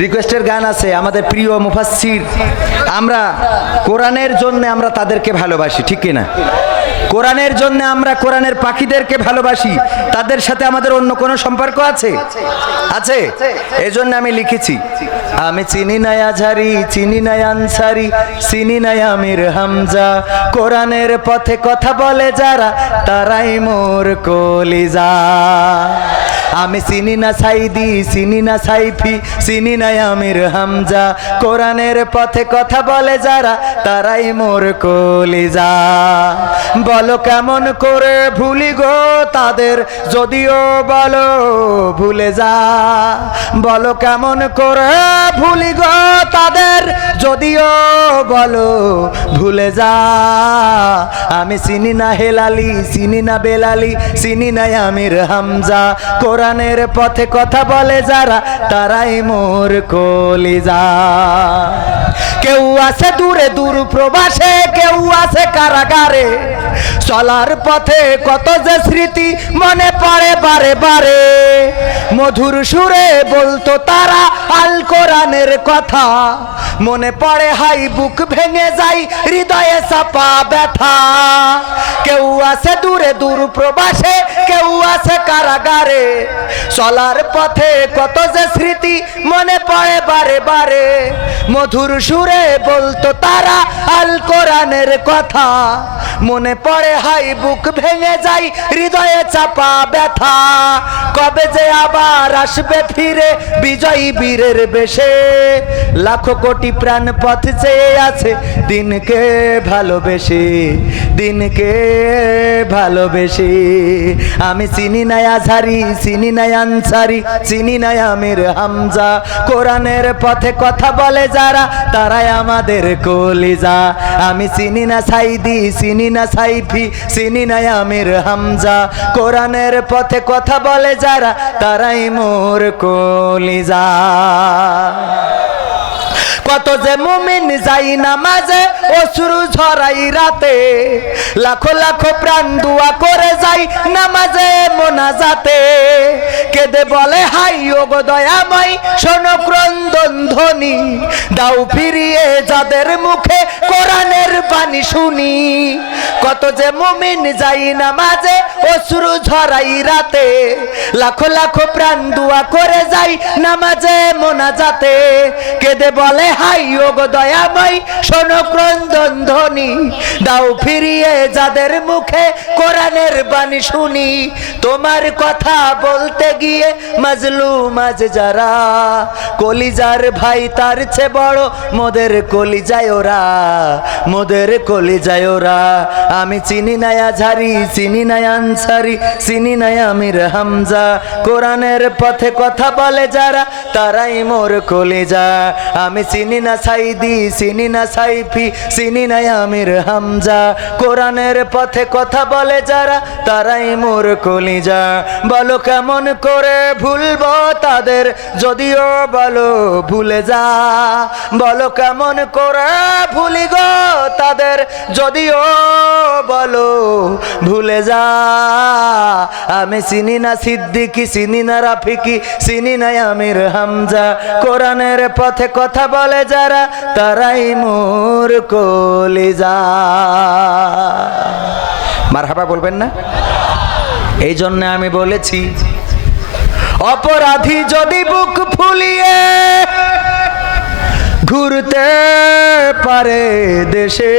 রিকোয়েস্টের গান আছে। আমাদের প্রিয় মুফাসসির, আমরা কোরআনের জন্য আমরা তাদেরকে ভালোবাসি, ঠিক কিনা? কোরআনের জন্য আমরা কোরআনের পাখিদেরকে ভালোবাসি। তাদের সাথে আমাদের অন্য কোনো সম্পর্ক আছে? আছে। এই জন্য আমি লিখেছি, আমি চিনি না আজহারি, চিনি না আনসারি, চিনি না আমির হামজা। কোরআনের পথে কথা বলে যারা তারাই মোর কলিজা। আমি চিনি না সাইদি, চিনি না সাইফি, চিনি না আমির হামজা। কোরআনের পথে কথা বলে যারা তারাই মোর কলিজা। বলো কেমন করে ভুলি গো তাদের, যদিও বলো ভুলে যা। বলো কেমন করে ভুলি গো তাদের, যদিও বলো ভুলে যা। আমি চিনি না হেলালি, চিনি না বেলালি, চিনি না আমির হামজা। কোরআনের পথে কথা বলে যারা তারাই মোর কলিজা। কেউ আছে দূরে দূর প্রবাসে, কেউ আছে কারাগারে। চলার পথে কত যে স্মৃতি মনে পড়ে বারে বারে। মধুর সুরে বলতো তারা আল কোরআনের কথা। মনে পড়ে হাই বুক ভেঙে যায়, হৃদয়ে চাপা ব্যথা। কেউ আছে দূরে দূর প্রবাসে, কেউ আছে কারাগারে। চলার পথে কত যে স্মৃতি মনে পড়ে বারে বারে। মধুর সুরে বলতো তারা আল কোরআনের কথা। মনে পড়ে হাই বুক ভেঙে যায়, হৃদয়ে চাপা ব্যথা। কবে যে আবার আসবে ফিরে বিজয়ী বীরের বেশে। লাখো কোটি প্রাণ পথ চেয়ে আছে দিনকে ভালোবেসে, দিনকে ভালোবেসে। আমি চিনি না আজহারি, চিনি না আনসারি, চিনি না আমির হামজা। কোরআনের পথে কথা বলে যারা তারাই আমাদের কলিজা। আমি চিনি না সাইদি, চিনি না সাইফি, চিনি না আমির হামজা। কোরআনের পথে কথা বলে যারা তারাই মোর কলিজা। কত যে মুমিন যাই নামাজে অশ্রু ঝরাই রাতে। লাখো লাখো প্রাণ দোয়া করে যাই নামাজে মোনাজাতে। কেঁদে বলে হাই ওগো দয়াময় শোনো ক্রন্দন ধ্বনি। দাও ফিরিয়ে যাদের মুখে কোরআনের বাণী শুনি। কত যে মুমিন যাই নামাজে অশ্রু ঝরাই রাতে। লাখো লাখো প্রাণ দোয়া করে যাই নামাজে মোনাজাতে। কেঁদে বলে হাই ওগো দয়াময় শোনো ক্রন্দন ধ্বনি। দাও ফিরিয়ে যাদের মুখে কোরআনের বাণী শুনি। তোমার কথা বলতে গিয়ে মাজলুম আজ যারা। কলিজার ভাই তার চেয়ে বড় মোদের কলিজায় ওরা, মোদের মোদের কলিজায় ওরা। আমি চিনি না আজহারি, চিনি না আনসারি, চিনি না আমির হামজা, কোরআনের পথে কথা বলে যারা তারাই মোর কলিজা। আমি চিনি না সাইদি, চিনি না সাইফি, চিনি না আমির হামজা, কোরআনের পথে কথা বলে যারা তারাই মোর কলিজা। বলো কেমন করে ভুলবো তাদের, যদিও বলো ভুলে যা। বলো কেমন করে ভুলি গো তাদের, যদিও বলো ভুলে যা। আমি চিনি না সিদ্দিকি, চিনি না রাফিকি, চিনি না আমির হামজা, কোরআনের পথে কথা বলে যারা তারাই মোর কলিজা। মারহাবা বলবেন না? এই জন্য আমি বলেছি, অপরাধী যদি বুক ফুলিয়ে ঘুরতে পারে দেশে,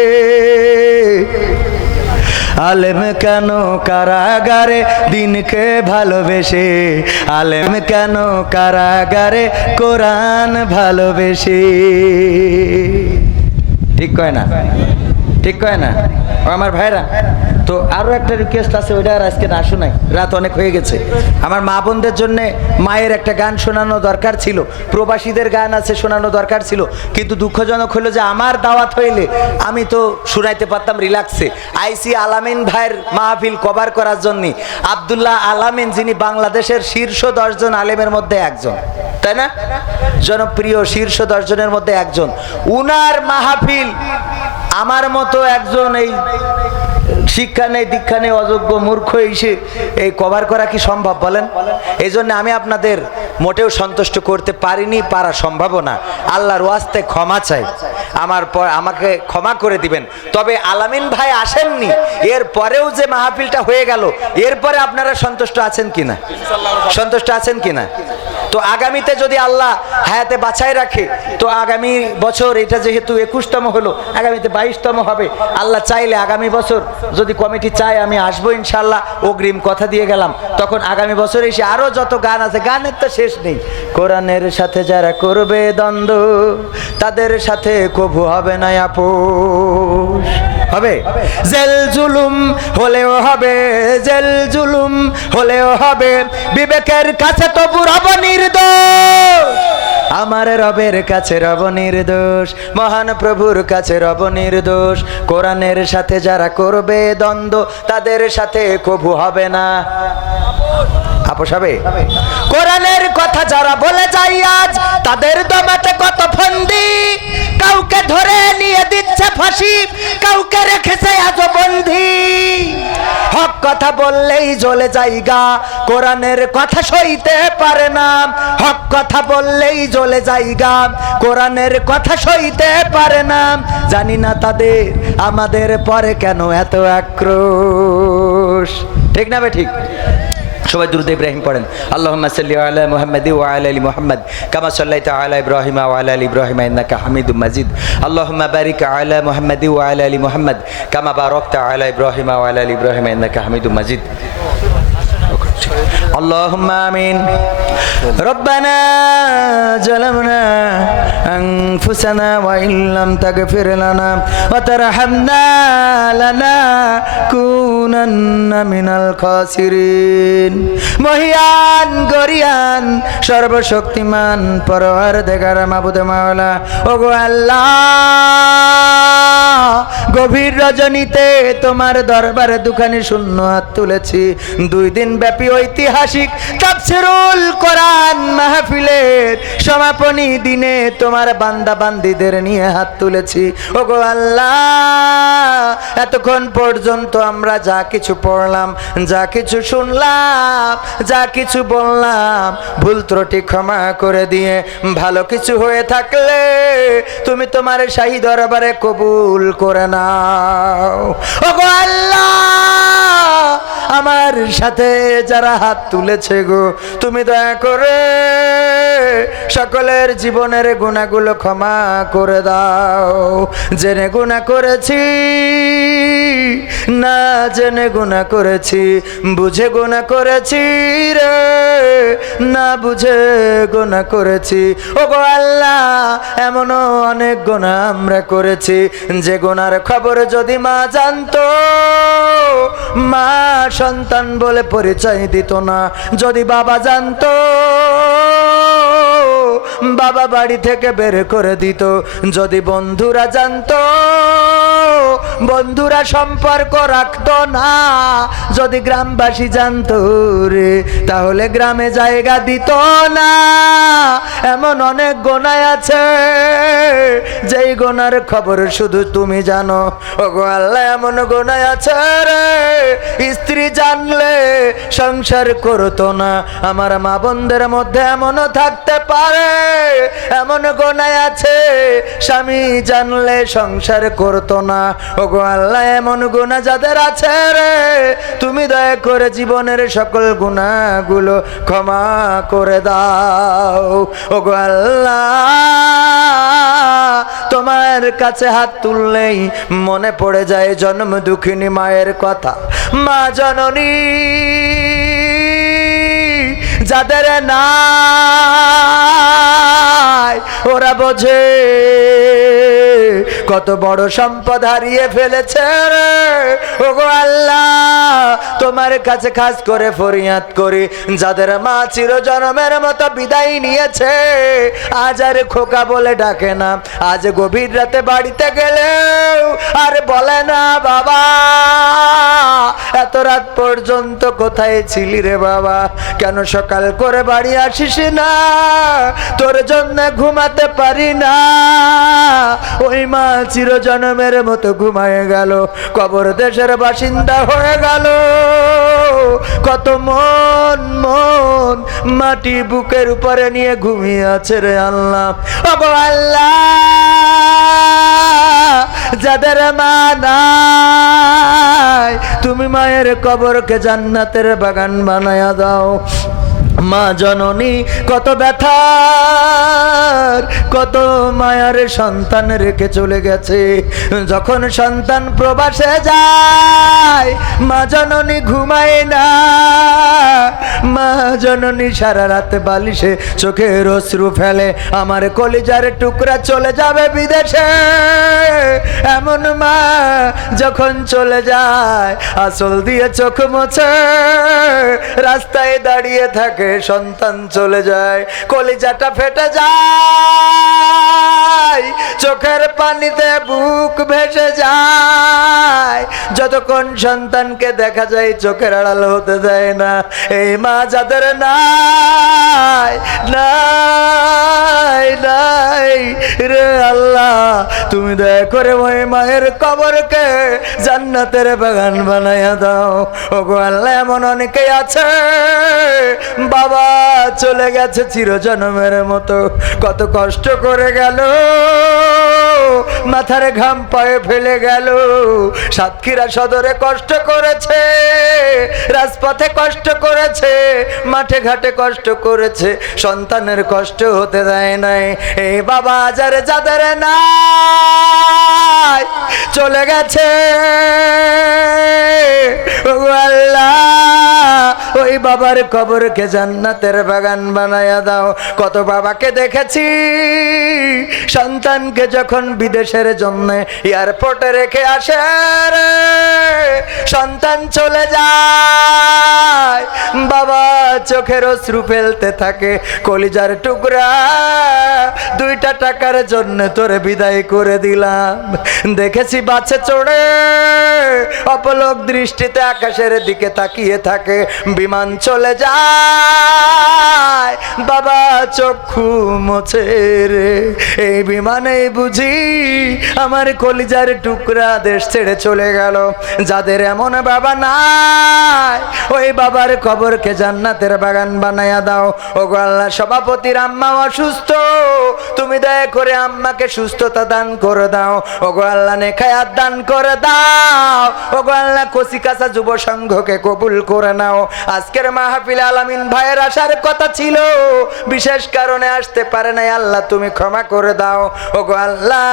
আলেম কেন কারাগারে দিনকে ভালোবেসে, আলেম কেন কারাগারে কোরআন ভালোবেসে। ঠিক কয় না? ঠিক কয় না? আমার ভাইরা, তো আরো একটা রিকোয়েস্ট আছে, ওইটা আর আজকে না শোনাই, রাত অনেক হয়ে গেছে। আমার মা বোনদের জন্য মায়ের একটা গান শোনানো দরকার ছিল, প্রবাসীদের গান আছে শোনানো দরকার ছিল, কিন্তু দুঃখজনক হলো যে আমার দাওয়াত হইলে আমি তো শুনাইতে পারতাম রিল্যাক্সে। আইসি আলামিন ভাইয়ের মাহফিল কভার করার জন্য। আব্দুল্লাহ আলামিন, যিনি বাংলাদেশের শীর্ষ 10 জন আলেমের মধ্যে একজন, তাই না? জনপ্রিয় শীর্ষ 10 জনের মধ্যে একজন। উনার মাহফিল আমার মতো একজন এই শিক্ষা নেই, দীক্ষা নেই, অযোগ্য মূর্খ এসে এই কভার করা কি সম্ভব বলেন? এই জন্য আমি আপনাদের মোটেও সন্তুষ্ট করতে পারিনি, পারা সম্ভব না। আল্লাহর ওয়াস্তে ক্ষমা চাই, আমাকে ক্ষমা করে দিবেন। তবে আলামিন ভাই আসেননি, এর পরেও যে মাহফিলটা হয়ে গেল, এরপরে আপনারা সন্তুষ্ট আছেন কিনা? সন্তুষ্ট আছেন কিনা? তো আগামীতে যদি আল্লাহ হায়াতে বাঁচায় রাখে, তো আগামী বছর, এটা যেহেতু 21তম হলো, আগামীতে 22তম হবে। আল্লাহ চাইলে আগামী বছর যদি কমিটি চায় আমি আসবো ইনশাল্লাহ, অগ্রিম কথা দিয়ে গেলাম। তখন আগামী বছর এসে আরো যত গান আছে, গানের তো শেষ নেই। কোরআনের সাথে যারা করবে দ্বন্দ্ব, তাদের সাথে কবু হবে না আপোষ। হবে জেল জুলুম হলেও হবে, জেল জুলুম হলেও হবে, বিবেকের কাছে তবু রব নির্দোষ। আমার রবের কাছে রব নির্দোষ, মহান প্রভুর কাছে রব নির্দোষ। কোরআনের সাথে যারা করবে দ্বন্দ্ব, তাদের সাথে কবু হবে না আপোষ। হবে? কোরআনের কথা যারা বলে যায় আজ, তাদের দমাতে কত ফন্দি, কাউকে ধরে নিয়ে দিচ্ছে ফাঁসি, কাউকে রেখেছে আজ বন্দী। হক কথা বললেই জ্বলে জায়গা, কোরআনের কথা সইতে পারে না। হক কথা বললেই জ্বলে জায়গা, কোরআনের কথা সইতে পারে না। জানি না তাদের আমাদের পরে কেন এত আক্রোশ। ঠিক না বে ঠিক? সবাই দুরূদ ইব্রাহিম পড়েন। আল্লাহুম্মা সাল্লি আলা মুহাম্মাদি ওয়া আলা আলি মুহাম্মাদ কামা সাল্লাইতা আলা ইব্রাহিম ওয়া আলা আলি ইব্রাহিম ইন্নাকা হামিদুম মাজিদ। আল্লাহুম্মা বারিক আলা মুহাম্মাদি ওয়া আলা আলি মুহাম্মাদ কামা বারাকতা আলা ইব্রাহিম ওয়া আলা আলি ইব্রাহিম ইন্নাকা হামিদুম মাজিদ। اللهم آمين. ربنا ظلمنا أنفسنا وإن لم تغفر لنا وترحمنا لنكونن من الخاسرين. মহিয়ান গরিয়ান সর্বশক্তিমান পরওয়ারদিগার মাবুদ মাওলা, ওগো আল্লাহ, গভীর রজনীতে তোমার দরবারে দুখানি শূন্য হাত তুলেছি। 2 দিন ব্যাপী ঐতিহাসিক তাফসীরুল কোরআন মাহফিলের সমাপনী দিনে তোমার বান্দা বান্দীদের নিয়ে হাত তুলেছি। ওগো আল্লাহ, এতক্ষণ পর্যন্ত আমরা যা কিছু পড়লাম, যা কিছু শুনলাম, যা কিছু বললাম, ভুল ত্রুটি ক্ষমা করে দিয়ে ভালো কিছু হয়ে থাকলে তুমি তোমার শাহী দরবারে কবুল করে নাও। ওগো আল্লাহ, আমার সাথে যারা হাত তুলেছে গো, তুমি দয়া করে সকলের জীবনের গুনাহগুলো ক্ষমা করে দাও। জেনে গুনাহ করেছি, না জেনে গুনাহ করেছি, বুঝে গুনাহ করেছি রে, না বুঝে গুনাহ করেছি। ও গো আল্লাহ, এমনও অনেক গুনাহ আমরা করেছি যে গুনার খবর যদি মা জানতো, মা সন্তান বলে পরিচয় দিত না। যদি বাবা জানতো, বাবা বাড়ি থেকে বের করে দিত। যদি বন্ধুরা জানতো, বন্ধুরা সম্পর্ক রাখতো না। যদি গ্রামবাসী জানতো রে, তাহলে গ্রামে জায়গা দিত না। এমন অনেক গুনাহ আছে যেই গুনার খবর শুধু তুমি জানো। ওগো আল্লাহ, এমন গুনাহ আছে রে, স্ত্রী জানলে সংসার করতো না। আমার মা বোনদের মধ্যে এমনও থাকতে পারে, এমন গুনাহ আছে স্বামী জানলে সংসার করতো না। ওগো আল্লাহ, এমন গুনাহ যাদের আছে রে, তুমি দয়া করে জীবনের সকল গুনাহগুলো ক্ষমা করে দাও। ওগো আল্লাহ, তোমার কাছে হাত তুললেই মনে পড়ে যায় জন্ম দুঃখিনী মায়ের কথা। মা জননী যাদের নাই, ওরা বোঝে কত বড় সম্পদ হারিয়ে ফেলেছে রে। ওগো আল্লাহ, তোমার কাছে খাস করে ফরিয়াদ করি, যাদের মা চিরজন্মের মতো বিদায় নিয়েছে, আজ আর খোকা বলে ডাকে না। আজ গভীর রাতে বাড়িতে গেলেও আর বলে না বাবা, এত রাত পর্যন্ত কোথায় ছিলি রে বাবা, কেন সকাল করে বাড়ি আসিস না, তোর জন্য ঘুমাতে পারি না। ওই মা চিরজন্মের মতো ঘুমায় গেল, কবর দেশের বাসিন্দা হয়ে গেল। কত মন মন মাটি বুকের উপরে নিয়ে ঘুমিয়ে আছে রে আল্লাহ। ওগো আল্লাহ, যাদের মা নাই, তুমি মায়ের কবরকে জান্নাতের বাগান বানায়া দাও। মা জননী কত ব্যথার, কত মায়ার সন্তান রেখে চলে গেছে। যখন সন্তান প্রবাসে যায়, মা জননী ঘুমায় না। মা জননী সারা রাত বালিশে চোখের অশ্রু ফেলে, আমার কলিজার টুকরা চলে যাবে বিদেশে। এমন মা যখন চলে যায়, আঁচল দিয়ে চোখ মোছে, রাস্তায় দাঁড়িয়ে থাকে, সন্তান চলে যায়, কলিজাটা ফেটে যায়, চোখের পানিতে বুক ভেসে যায়। যতক্ষণ সন্তানকে দেখা যায়, চোখের আড়াল হতে দেয় না। এই মা যাদের নাই নাই নাই রে আল্লাহ, তুমি দয়া করে ওই মায়ের কবরকে জান্নাতের বাগান বানাইয়া দাও। ওগো আল্লাহ, এমন অনেকেই আছে বাবা চলে গেছে চিরজন্মের মতো, কত কষ্ট করে গেল, মাথার ঘাম পায়ে ফেলে গেল। সাতক্ষীরা সদরে কষ্ট করেছে, রাজপথে কষ্ট করেছে, মাঠে ঘাটে কষ্ট করেছে, সন্তানের কষ্ট হতে দেয় নাই। এই বাবা যাদের নাই, চলে গেছে। ওগো আল্লাহ, ওই বাবার কবরকে জান্নাতের বাগান বানায়া দাও। কত বাবাকে দেখেছি, সন্তানকে যখন বিদেশের জন্য এয়ারপোর্টে রেখে আসে রে, সন্তান চলে যায়, বাবা চোখের অশ্রু ফেলতে থাকে, কলিজার টুকরা, 2টা টাকার জন্য তোরে বিদায় করে দিলাম। দেখেছি বাসে চড়ে অপলক দৃষ্টিতে আকাশের দিকে তাকিয়ে থাকে, বিমান চলে যায়, বাবা চক্ষু মোছে রে। এই বিমানে বুঝি আমার কলিজার টুকরা দেশ ছেড়ে চলে গেল। যাদের এমন বাবা নাই, ওই বাবার কবরকে জান্নাতের বাগান বানায়া দাও। ওগো আল্লাহ, সভাপতির আম্মা অসুস্থ, তুমি দয়া করে আম্মাকে সুস্থতা দান করে দাও। ওগো আল্লাহ, নেখায়াত দান করে দাও। ওগো আল্লাহ, কচি কাঁচা যুব সংঘকে কবুল করে নাও। আজকের মাহফিল আলামিন ভাইয়ের আসার কথা ছিল, বিশেষ কারণে আসতে পারে নাই, আল্লাহ তুমি ক্ষমা করে দাও। ওগো আল্লাহ,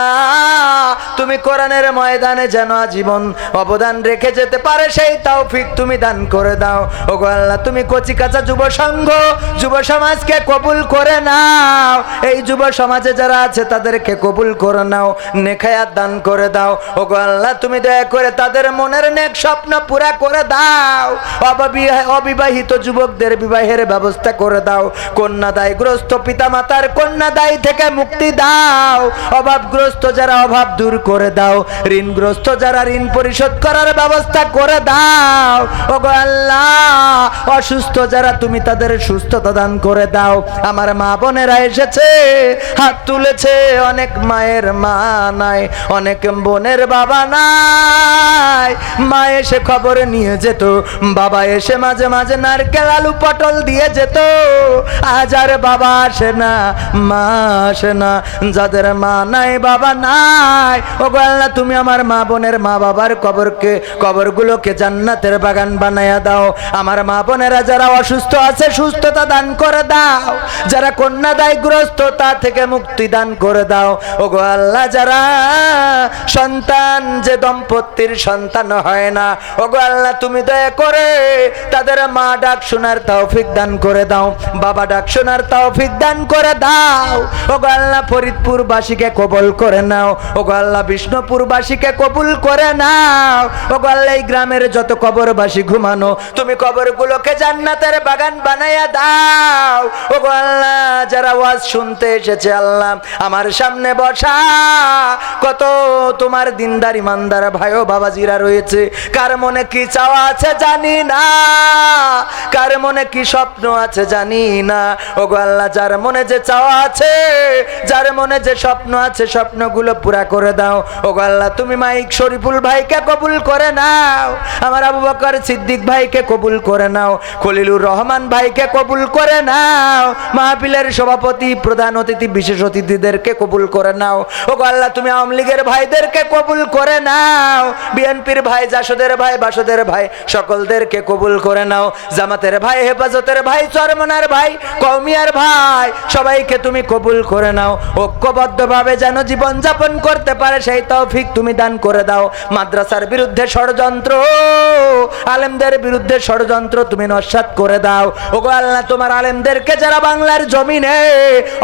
তুমি কোরআনের ময়দানে যেন আজীবন অবদান রেখে যেতে পারে সেই তৌফিক তুমি দান করে দাও। ওগো আল্লাহ, তুমি কচি কাঁচা যুব সংঘ, যুব সমাজকে কবুল করে নাও। এই যুব সমাজে যারা আছে তাদেরকে কবুল করে নাও, নেখায়াত দান করে দাও। ওগো আল্লাহ, তুমি দয়া করে তাদের মনের নেক স্বপ্ন পুরা করে দাও। অবিবাহিত যুবকদের বিবাহের ব্যবস্থা করে দাও। কন্যাদায়গ্রস্ত পিতা মাতার কন্যাদায় থেকে মুক্তি দাও। অভাবগ্রস্ত যারা অভাব দূর করে দাও। ঋণগ্রস্ত যারা ঋণ পরিশোধ করার ব্যবস্থা করে দাও। ওগো আল্লাহ, অসুস্থ যারা তুমি তাদের সুস্থতা দান করে দাও। আমার মা বোনেরা এসেছে, হাত তুলেছে, অনেক মায়ের মা নাই, অনেক বোনের বাবা নাই। মা এসে খবর নিয়ে যেত, বাবা এসে মাঝে মাঝে নারকেল আলু পটল দিয়ে যেত। আজ আর বাবা আসে না, মা আসে না। যাদের মা নাই, বাবা নাই, ওগো আল্লাহ, তুমি আমার মা বোনের মা বাবার কবরগুলোকে জান্নাতের বাগান বানায়া দাও। আমার মা বোনেরা যারা অসুস্থ আছে সুস্থতা দান করে দাও। যারা কন্যাদায়গ্রস্ত তা থেকে মুক্তি দান করে দাও। ওগো আল্লাহ, যারা সন্তান, যে দম্পতির সন্তান হয় না, ওগো আল্লাহ, তুমি দয়া করে তাদের মা ডাক শোনার তৌফিক দান করে দাও, বাবা ডাক শোনার তৌফিক দান করে দাও। ওগো আল্লাহ, ফরিদপুর বাসীকে কবুল করে নাও। ওগো আল্লাহ, বিষ্ণুপুর বাসীকে কবুল করে নাও। ওগো আল্লাহ, এই গ্রামের যত কবরবাসী ঘুমানো, তুমি কবরগুলোকে জান্নাতের বাগান বানাইয়া দাও। ওগো আল্লাহ, যারা ওয়াজ শুনতে এসেছে, আল্লাহ আমার সামনে বসা কত তোমার দিনদার ইমানদার ভাই ও বাবাজিরা রয়েছে, কার মনে কি চাওয়া আছে জানি না, কার মনে কি স্বপ্ন আছে জানি না। ওগো আল্লাহ, যার মনে যে চাওয়া আছে, যার মনে যে স্বপ্ন আছে, স্বপ্নগুলো পুরা করে দাও। ওগো আল্লাহ, তুমি মাইক শরীফুল ভাইকে কবুল করে নাও। আমার আবু বকর সিদ্দিক ভাইকে কবুল করে নাও। খলিলুর রহমান ভাইকে কবুল করে নাও। মাহফিলের সভাপতি, প্রধান অতিথি, বিশেষ অতিথিদেরকে কবুল করে নাও। ওগো আল্লাহ, তুমি আওয়ামী লীগের ভাইদেরকে কবুল করে নাও। বিএনপির ভাই, জাসদের ভাই, বাসদের ভাই, সকলদেরকে কবুল করে নাও। জামাতের ভাই, হেফাজতের ভাই, চরমনার ভাই, কওমিয়ার ভাই, সবাইকে তুমি কবুল করে নাও। ঐক্যবদ্ধভাবে যেন জীবন যাপন করতে পারে সেই তৌফিক তুমি দান করে দাও। মাদ্রাসার বিরুদ্ধে ষড়যন্ত্র, আলেমদের বিরুদ্ধে ষড়যন্ত্র তুমি নস্যাৎ করে দাও। ওগো আল্লাহ, তোমার আলেমদেরকে যারা বাংলার জমিনে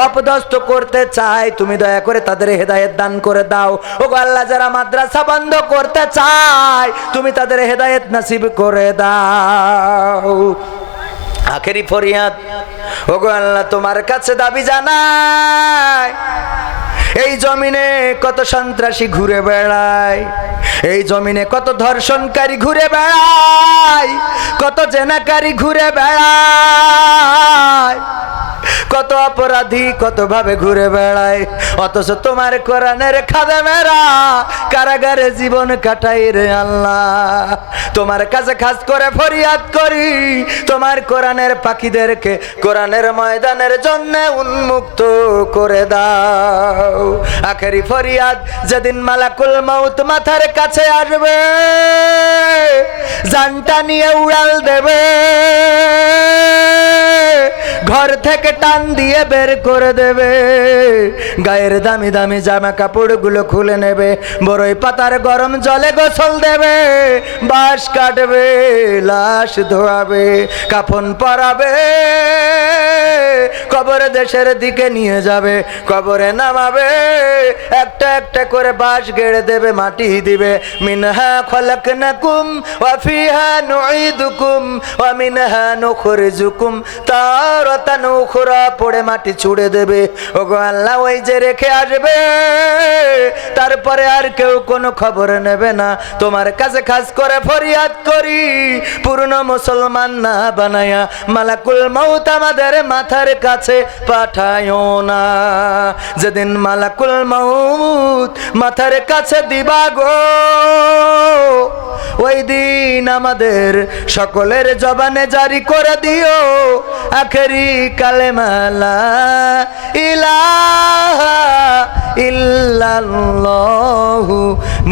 অপদস্থ করতে চায়, তুমি দয়া করে তাদের হেদায়েত দান করে দাও। ওগো আল্লাহ, যারা মাদ্রাসা বন্ধ করতে চায়, তুমি তাদের হেদায়েত নসিব করে দাও। আখেরি ফরিয়াদ, ওগো আল্লাহ, তোমার কাছে দাবি জানাই, এই জমিনে কত সন্ত্রাসী ঘুরে বেড়ায়, এই জমিনে কত ধর্ষণকারী ঘুরে বেড়ায়, কত জেনাকারী ঘুরে বেড়ায়, কত অপরাধী কত ভাবে ঘুরে বেড়ায়। অথচ তোমার কোরআনের খাদেমেরা কারাগারে জীবন কাটাই রে আল্লাহ। তোমার কাছে খাস করে ফরিয়াদ করি, তোমার কোরআনের পাখিদেরকে কোরআনের ময়দানের জন্য উন্মুক্ত করে দাও। আখেরি ফরিয়াদ, যেদিন মালাকুল মউত মাথার কাছে আসবে, জানটা নিয়ে উড়াল দেবে, ঘর থেকে টান দিয়ে বের করে দেবে, গায়ের দামি দামি জামা কাপড়গুলো খুলে নেবে, বড়ই পাতার গরম জলে গোসল দেবে, বাঁশ কাটবে, লাশ ধোয়াবে, কাফন পরাবে, কবর দেশের দিকে নিয়ে যাবে, কবরে নামাবে, একটা একটা করে বাঁশ গেড়ে দেবে, মাটি দিবে। মিনহা খলাকনাকুম ওয়া ফিহা নুঈদুকুম ওয়া মিনহা নুখরিজুকুম তারাতান উখরা, পড়ে মাটি ছুঁড়ে দেবে। ওগো আল্লাহ, ওই যে রেখে আসবে, তারপরে আর কেউ কোনো খবর নেবে না। তোমার কাছে খাস করে ফরিয়াদ করি, পূর্ণ মুসলমান না বানায়া মালাকুল মউত আমাদের মাথার কাছে পাঠায়ও না। যেদিন মালাকুল মউত মাথার কাছে দিবা গো, ওই দিন আমাদের সকলের জবানে জারি করে দিও আখেরি কালেমা লা ইলাহা ইল্লাল্লাহু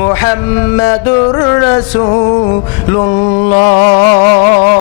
মুহাম্মাদুর রাসূলুল্লাহ।